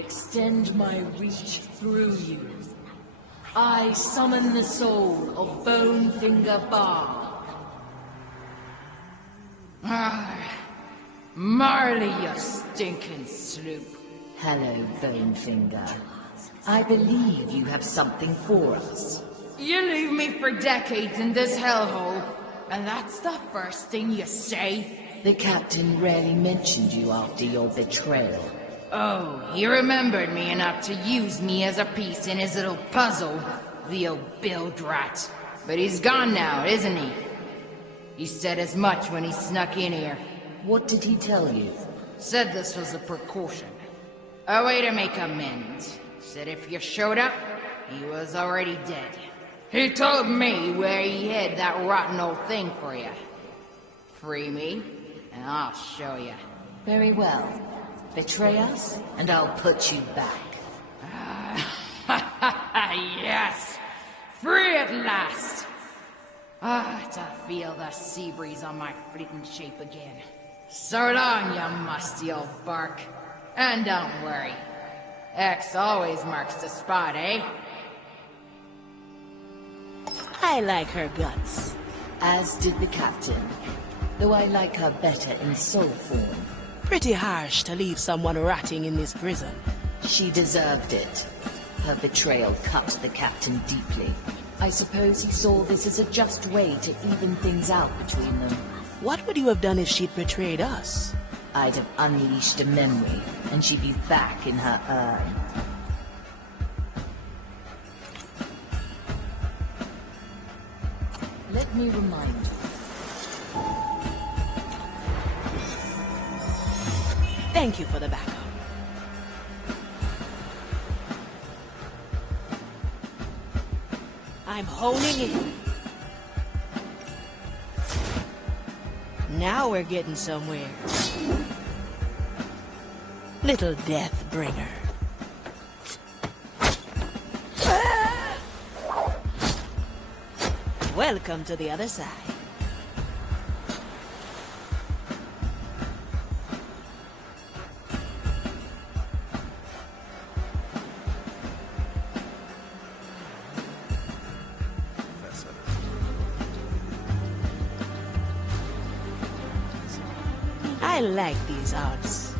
extend my reach through you. I summon the soul of Bonefinger Bar. Marley, you stinking sloop. Hello, Bonefinger. I believe you have something for us. You leave me for decades in this hellhole, and that's the first thing you say? The captain rarely mentioned you after your betrayal. Oh, he remembered me enough to use me as a piece in his little puzzle, the old bilge rat. But he's gone now, isn't he? He said as much when he snuck in here. What did he tell you? Said this was a precaution. A way to make amends. Said if you showed up, he was already dead. He told me where he hid that rotten old thing for you. Free me, and I'll show you. Very well. Betray us, and I'll put you back. Yes! Free at last! To feel the sea breeze on my fleeting shape again. So long, you musty old bark. And don't worry. X always marks the spot, eh? I like her guts. As did the captain. Though I like her better in soul form. Pretty harsh to leave someone rotting in this prison. She deserved it. Her betrayal cut the captain deeply. I suppose he saw this as a just way to even things out between them. What would you have done if she'd betrayed us? I'd have unleashed a memory, and she'd be back in her urn. Let me remind you. Thank you for the backup. I'm honing in. Now we're getting somewhere. Little death bringer. Welcome to the other side. I like these odds.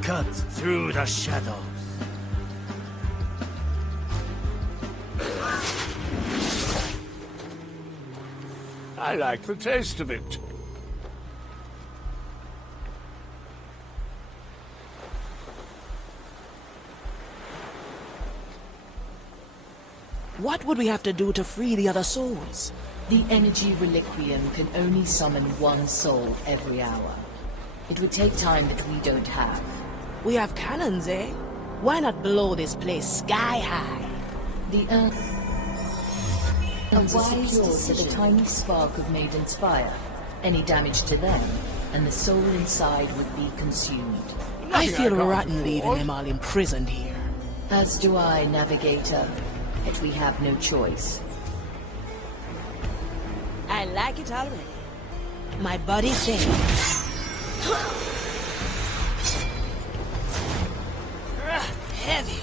Cut through the shadows. I like the taste of it. What would we have to do to free the other souls? The energy reliquium can only summon one soul every hour. It would take time that we don't have. We have cannons, eh? Why not blow this place sky high? The Earth are secured with a tiny spark of Maiden's fire. Any damage to them, and the soul inside would be consumed. I feel rotten leaving them all imprisoned here. As do I, Navigator. Yet we have no choice. I like it already. My body thinks. Heavy.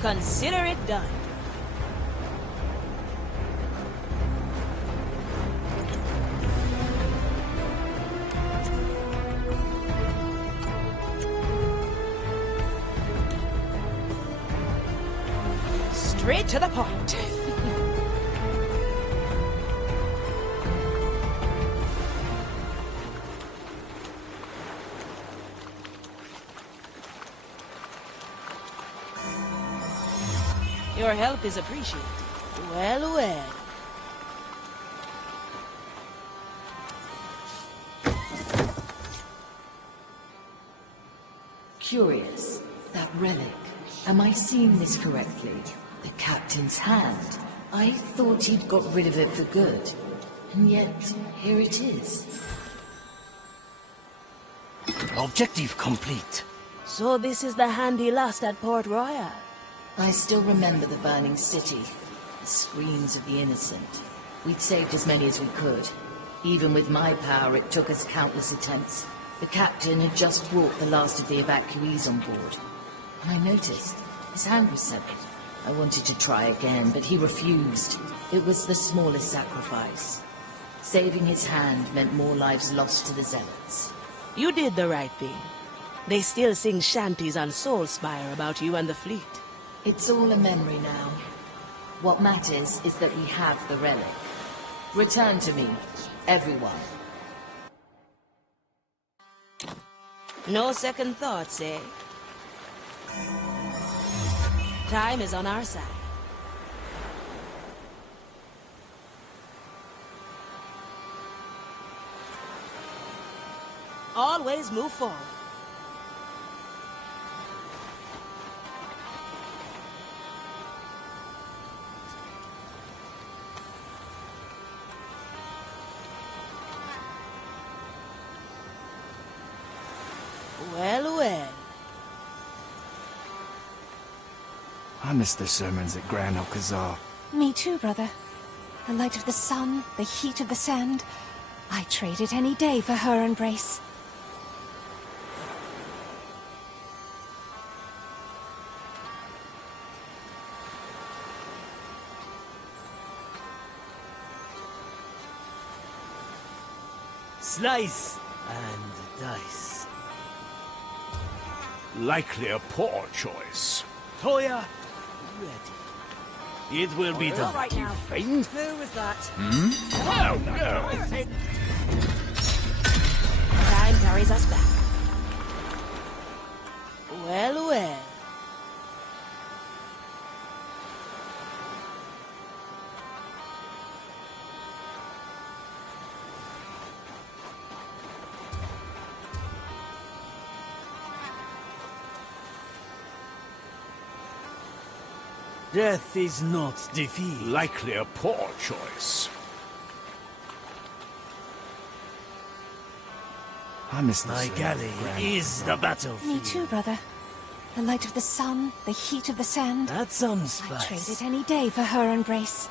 Consider it done. Straight to the point. Your help is appreciated. Well, well. Curious. That relic. Am I seeing this correctly? The captain's hand. I thought he'd got rid of it for good. And yet, here it is. Objective complete. So this is the hand he lost at Port Royal. I still remember the burning city. The screams of the innocent. We'd saved as many as we could. Even with my power, it took us countless attempts. The captain had just brought the last of the evacuees on board. And I noticed his hand was severed. I wanted to try again, but he refused. It was the smallest sacrifice. Saving his hand meant more lives lost to the Zealots. You did the right thing. They still sing shanties on Soulspire about you and the fleet. It's all a memory now. What matters is that we have the relic. Return to me, everyone. No second thoughts, eh? Time is on our side. Always move forward. Well, well. I miss the sermons at Grand Alcazar. Me too, brother. The light of the sun, the heat of the sand. I'd trade it any day for her embrace. Slice and dice. Likely a poor choice. Toya, ready. It will be done. Right now. Faint? Who was that? Oh, no! Time carries us back. Well, well. Death is not defeat. Likely a poor choice. I miss the My sermons galley at Grand is the Alcazar. battlefield. Me too, brother. The light of the sun, the heat of the sand. That's some I'd spice. trade it any day for her embrace.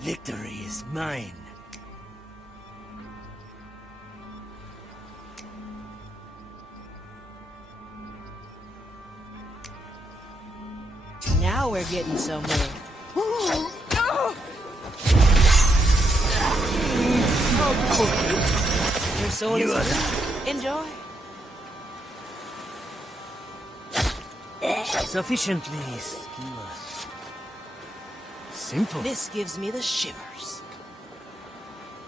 Victory is mine. Now we're getting somewhere. Your soul is free. Enjoy. Sufficiently skewered. Simple. This gives me the shivers.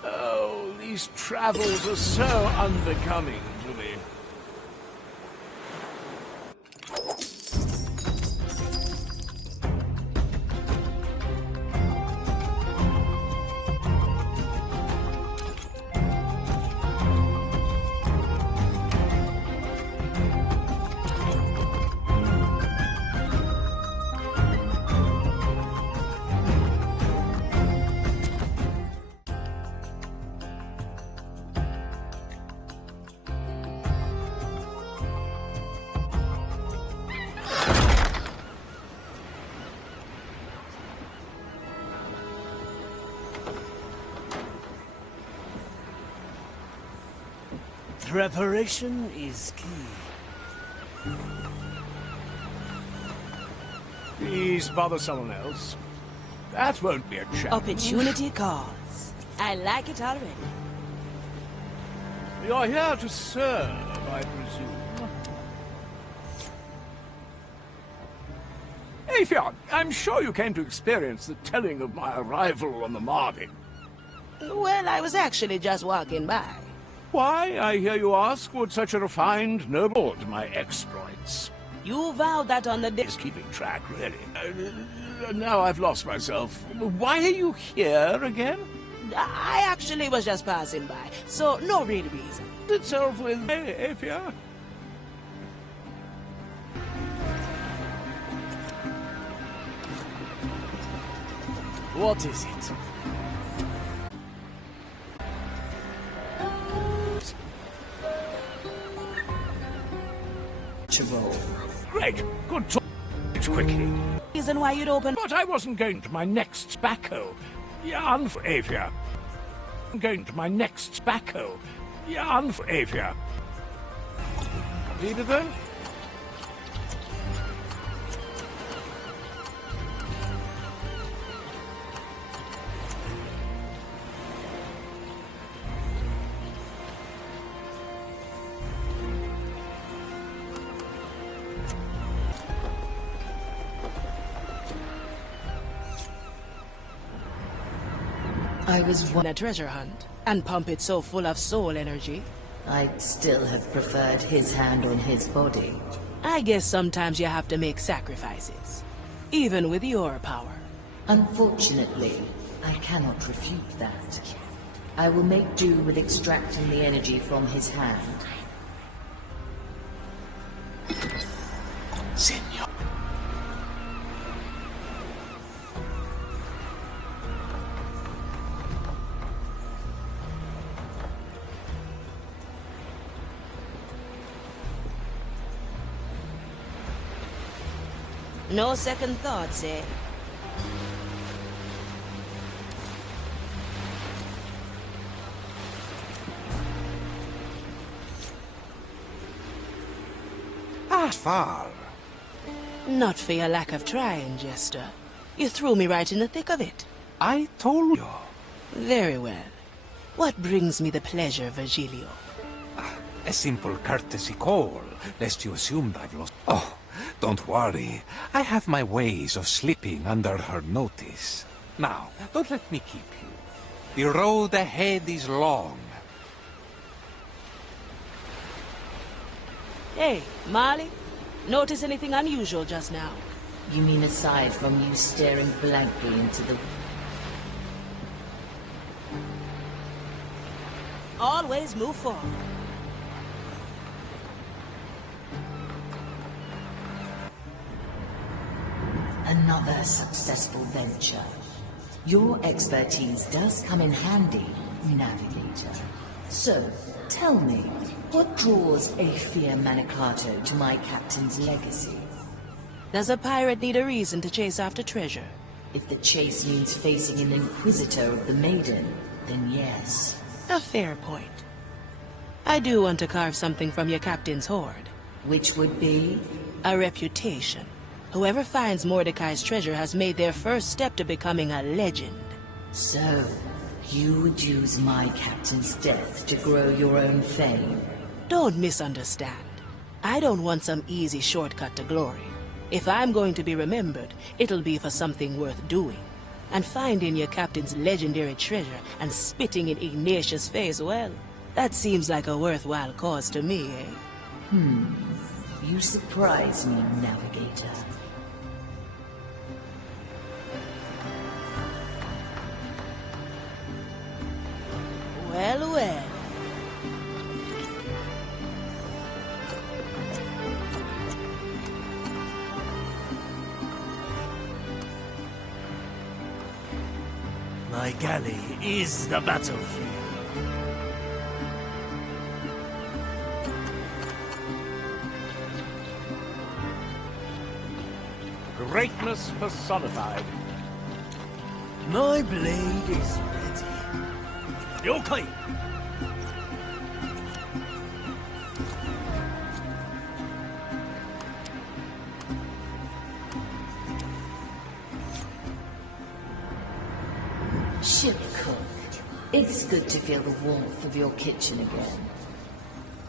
Oh, these travels are so unbecoming to me. Preparation is key. Please bother someone else. That won't be a challenge. Opportunity calls. I like it already. You're here to serve, I presume. Afion, I'm sure you came to experience the telling of my arrival on the Marvin. Well, I was actually just walking by. Why, I hear you ask, would such a refined noble to my exploits? You vowed that on the day. Is keeping track, really. Now I've lost myself. Why are you here again? I actually was just passing by, so no real reason. Itself with Afia. What is it? natural. Great. Good talk. Quickly. Reason why you'd open... But I wasn't going to my next tobacco. Yarn for Avia. I'm going to my next tobacco. Yarn for Avia. Read it then? I was on a treasure hunt, and pump it so full of soul energy. I'd still have preferred his hand on his body. I guess sometimes you have to make sacrifices, even with your power. Unfortunately, I cannot refute that. I will make do with extracting the energy from his hand. Senor. No second thoughts, eh? Far. Not for your lack of trying, Jester. You threw me right in the thick of it. I told you. Very well. What brings me the pleasure, Virgilio? A simple courtesy call, lest you assumed I've lost... Oh, don't worry. I have my ways of slipping under her notice. Now, don't let me keep you. The road ahead is long. Hey, Molly. Notice anything unusual just now? You mean aside from you staring blankly into the... Always move forward. Another successful venture. Your expertise does come in handy, Navigator. So, tell me, what draws Aethia Manicato to my captain's legacy? Does a pirate need a reason to chase after treasure? If the chase means facing an Inquisitor of the Maiden, then yes. A fair point. I do want to carve something from your captain's hoard. Which would be? A reputation. Whoever finds Mordecai's treasure has made their first step to becoming a legend. So, you would use my captain's death to grow your own fame? Don't misunderstand. I don't want some easy shortcut to glory. If I'm going to be remembered, it'll be for something worth doing. And finding your captain's legendary treasure and spitting in Ignatius' face, well, that seems like a worthwhile cause to me, eh? You surprise me, Navigator. Well, well. My galley is the battlefield. Greatness personified. My blade is ready. Yokai! Ship cook, it's good to feel the warmth of your kitchen again.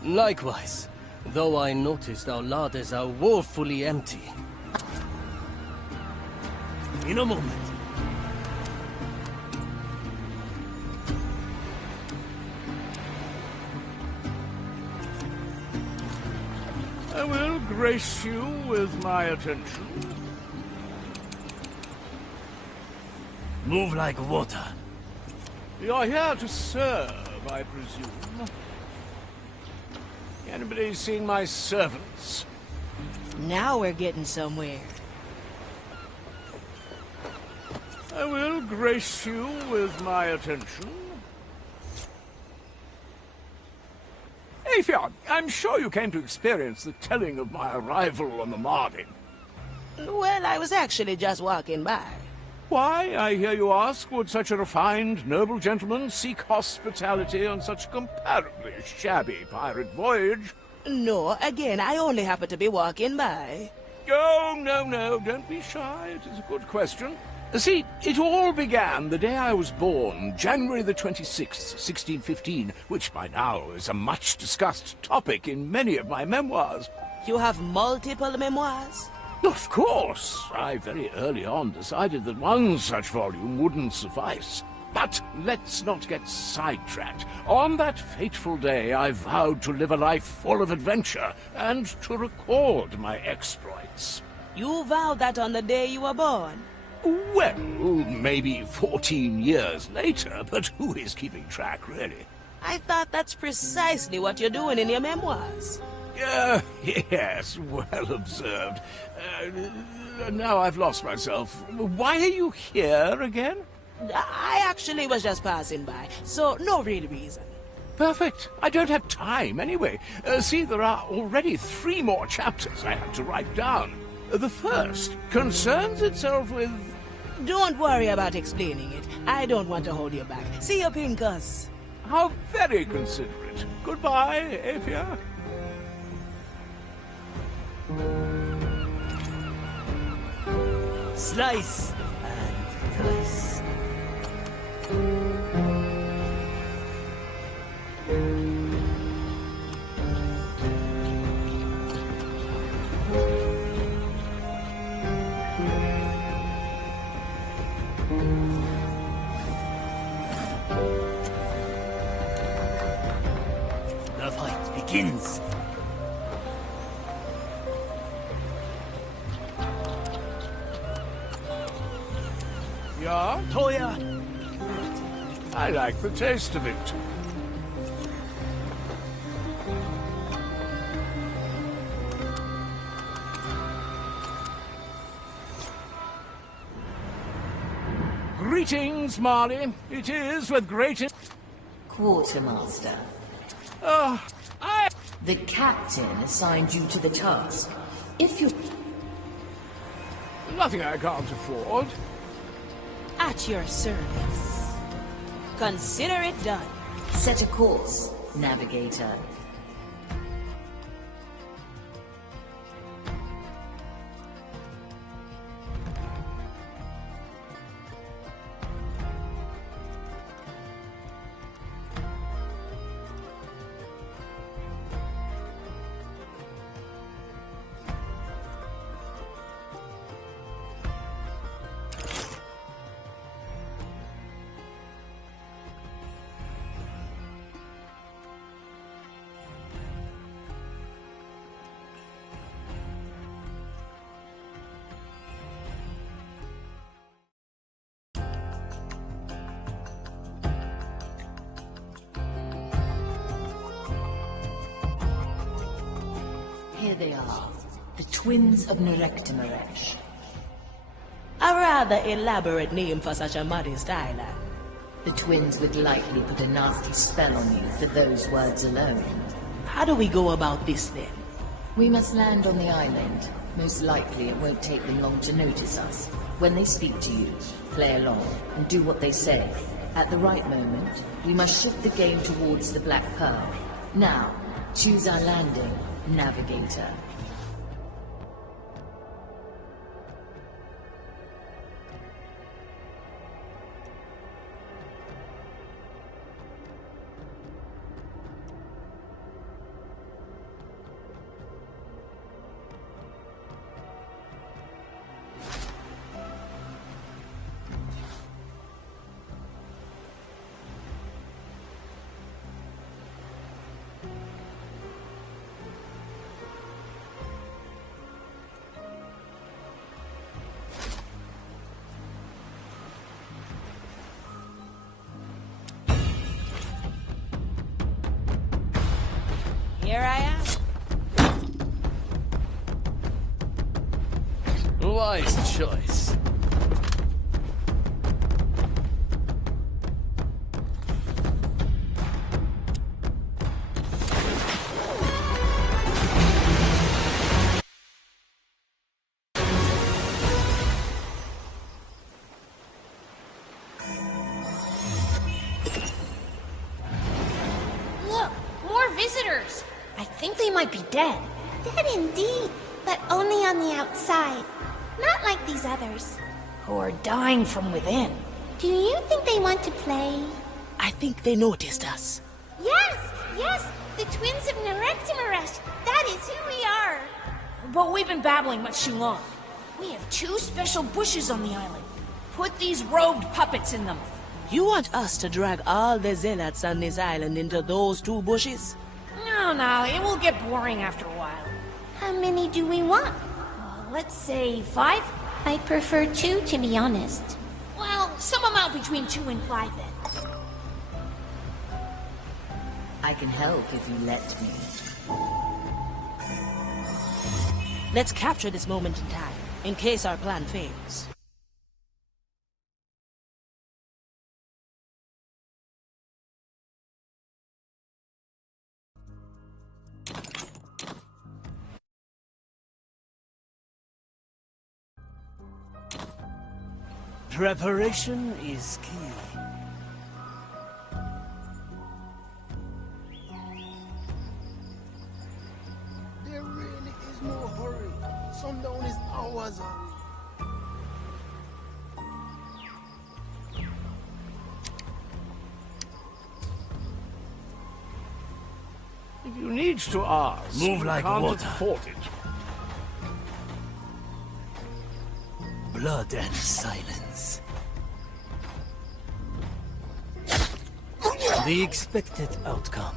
Likewise, though I noticed our larders are woefully empty. In a moment. I will grace you with my attention. Move like water. You're here to serve, I presume. Anybody seen my servants? Now we're getting somewhere. I will grace you with my attention. Aethia, I'm sure you came to experience the telling of my arrival on the Margin. Well, I was actually just walking by. Why, I hear you ask, would such a refined, noble gentleman seek hospitality on such a comparably shabby pirate voyage? No, again, I only happen to be walking by. Oh, no, don't be shy. It is a good question. See, it all began the day I was born, January the 26th, 1615, which by now is a much-discussed topic in many of my memoirs. You have multiple memoirs? Of course. I very early on decided that one such volume wouldn't suffice. But let's not get sidetracked. On that fateful day, I vowed to live a life full of adventure and to record my exploits. You vowed that on the day you were born? Well, maybe 14 years later, but who is keeping track, really? I thought that's precisely what you're doing in your memoirs. Yes, well observed. Now I've lost myself. Why are you here again? I actually was just passing by, so no real reason. Perfect. I don't have time anyway. See, there are already 3 more chapters I had to write down. The first concerns itself with... Don't worry about explaining it. I don't want to hold you back. See you, Pincus. How very considerate. Goodbye, Apia. Slice and dice. The fight begins. Yeah? Toya! I like the taste of it. Greetings, Marley. It is with great... Quartermaster. I... The captain assigned you to the task. If you... Nothing I can't afford. At your service. Consider it done. Set a course, navigator. Here they are, the twins of Nerektimaresh. A rather elaborate name for such a modest island. The twins would likely put a nasty spell on you for those words alone. How do we go about this then? We must land on the island. Most likely it won't take them long to notice us. When they speak to you, play along and do what they say. At the right moment, we must shift the game towards the Black Pearl. Now, choose our landing, navigator. Here I am. Wise choice. I think they might be dead. Dead indeed, but only on the outside. Not like these others. Who are dying from within. Do you think they want to play? I think they noticed us. Yes, the twins of Nerektimaresh. That is who we are. But we've been babbling much too long. We have 2 special bushes on the island. Put these robed puppets in them. You want us to drag all the zealots on this island into those 2 bushes? No, it will get boring after a while. How many do we want? Let's say 5? I prefer 2, to be honest. Well, some amount between 2 and 5 then. I can help if you let me. Let's capture this moment in time, in case our plan fails. Preparation is key. There really is no hurry. Sundown is hours away. If you need to ask, Move like you can't water. afford it. Blood and silence. The expected outcome.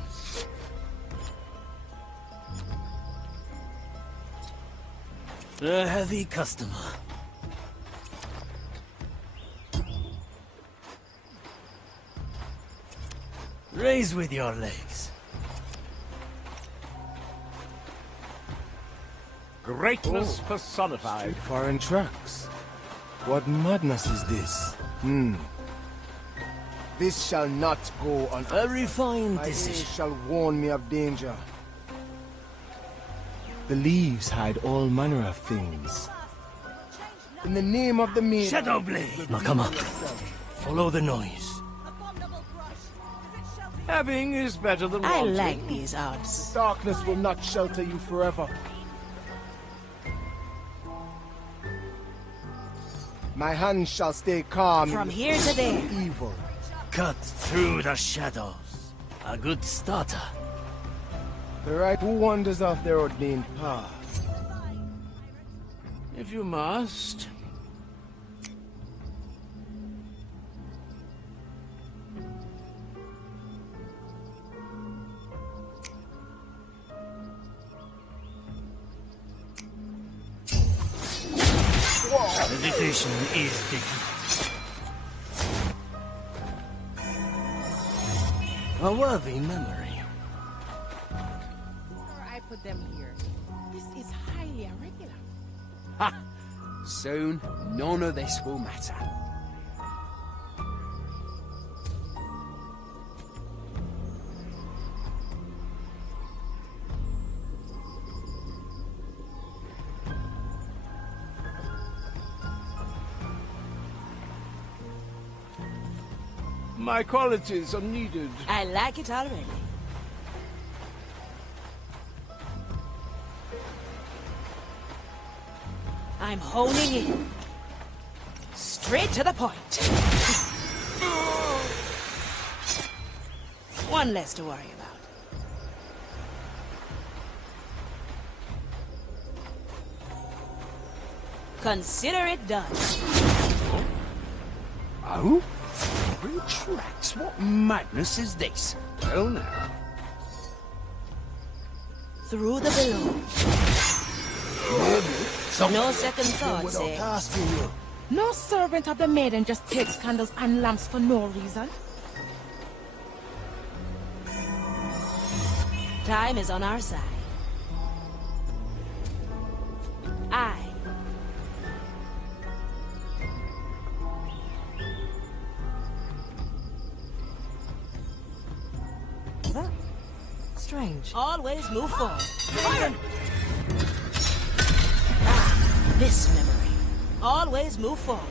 A heavy customer. Raise with your legs. Greatness personified. Foreign tracks. What madness is this? This shall not go on. A refined My decision. ears shall warn me of danger. The leaves hide all manner of things. In the name of the maid. Shadowblade! Nakama, follow the noise. Having is better than I wanting. like these odds. Darkness will not shelter you forever. My hands shall stay calm. From here to there. Evil. Cut through the shadows. A good starter. The right who wanders off their ordained path. If you must. Meditation is different. A worthy memory. I put them here. This is highly irregular. Ha! Soon, none of this will matter. My qualities are needed. I like it already. I'm honing in. Straight to the point. One less to worry about. Consider it done. Oh? Tracks? What madness is this? Well now. Through the below. No second thoughts, eh? No servant of the maiden just takes candles and lamps for no reason. Time is on our side. Strange. Always move forward. This memory. Always move forward.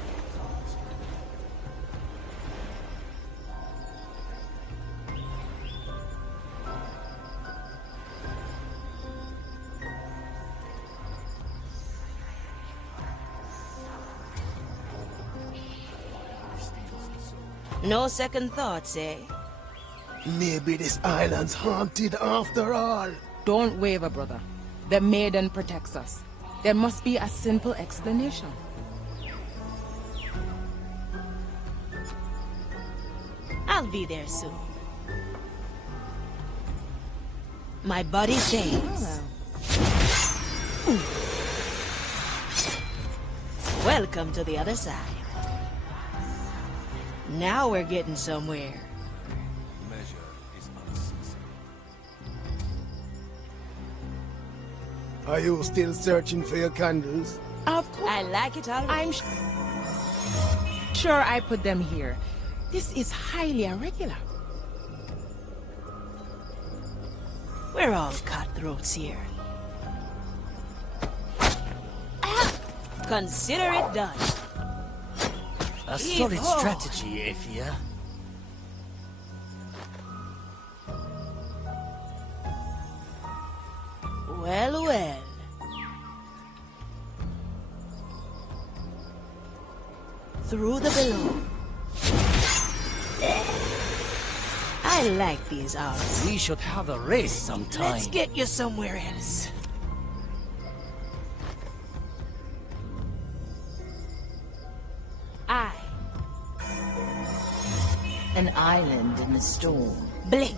No second thoughts, eh? Maybe this island's haunted after all. Don't waver, brother. The maiden protects us. There must be a simple explanation. I'll be there soon. My body says. Welcome to the other side. Now we're getting somewhere. Measure is unceasing. Are you still searching for your candles? Of course. I like it already. I'm sure I put them here. This is highly irregular. We're all cutthroats here. Consider it done. A solid strategy, Athia. Well, well. Through the below. I like these hours. We should have a race sometime. Let's get you somewhere else. An island in the storm. Blink.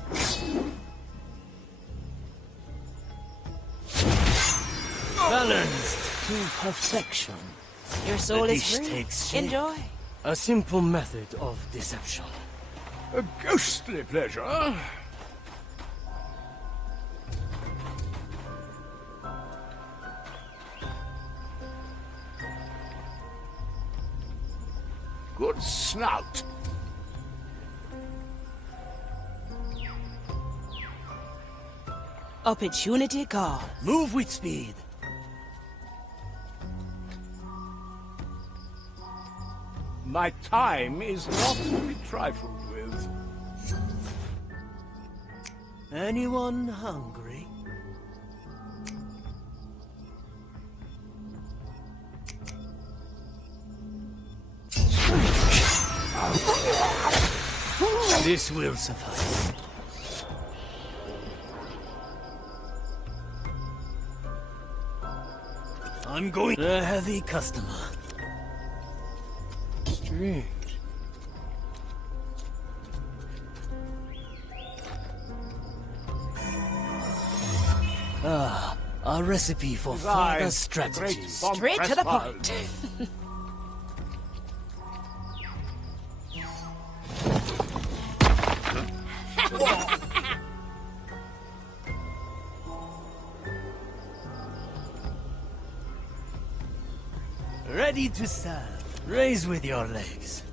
Balanced to perfection. Your soul the is dish free. Takes shape. Enjoy. A simple method of deception. A ghostly pleasure. Good snout. Opportunity call. Move with speed. My time is not to be trifled with. Anyone hungry? This will suffice. I'm going. A heavy customer. Strange. Ah, a recipe for further strategies. Straight to the point. Ready to serve. Raise with your legs.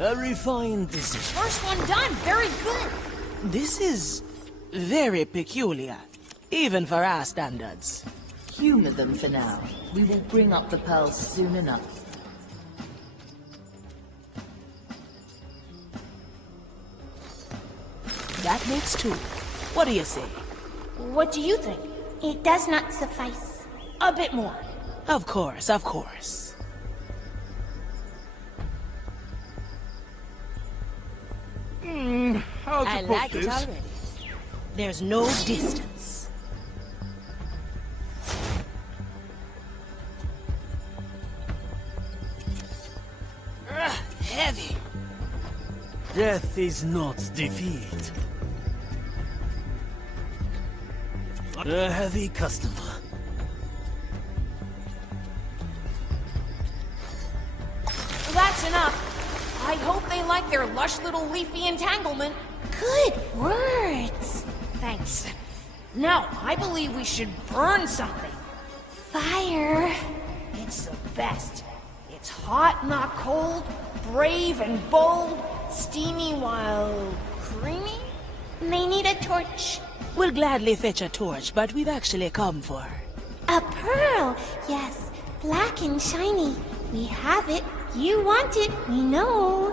A refined decision. First one done. Very good. This is very peculiar, even for our standards. Humor them for now. We will bring up the pearls soon enough. That makes two. What do you say? What do you think? It does not suffice. A bit more. Of course, of course. How to I put like this? it already. There's no distance. Heavy. Death is not defeat. A heavy customer. That's enough. I hope they like their lush little leafy entanglement. Good words. Thanks. Now, I believe we should burn something. Fire. It's the best. It's hot, not cold, brave and bold, steamy while creamy? They need a torch. We'll gladly fetch a torch, but we've actually come for A pearl. Yes, black and shiny. We have it. You want it. We know.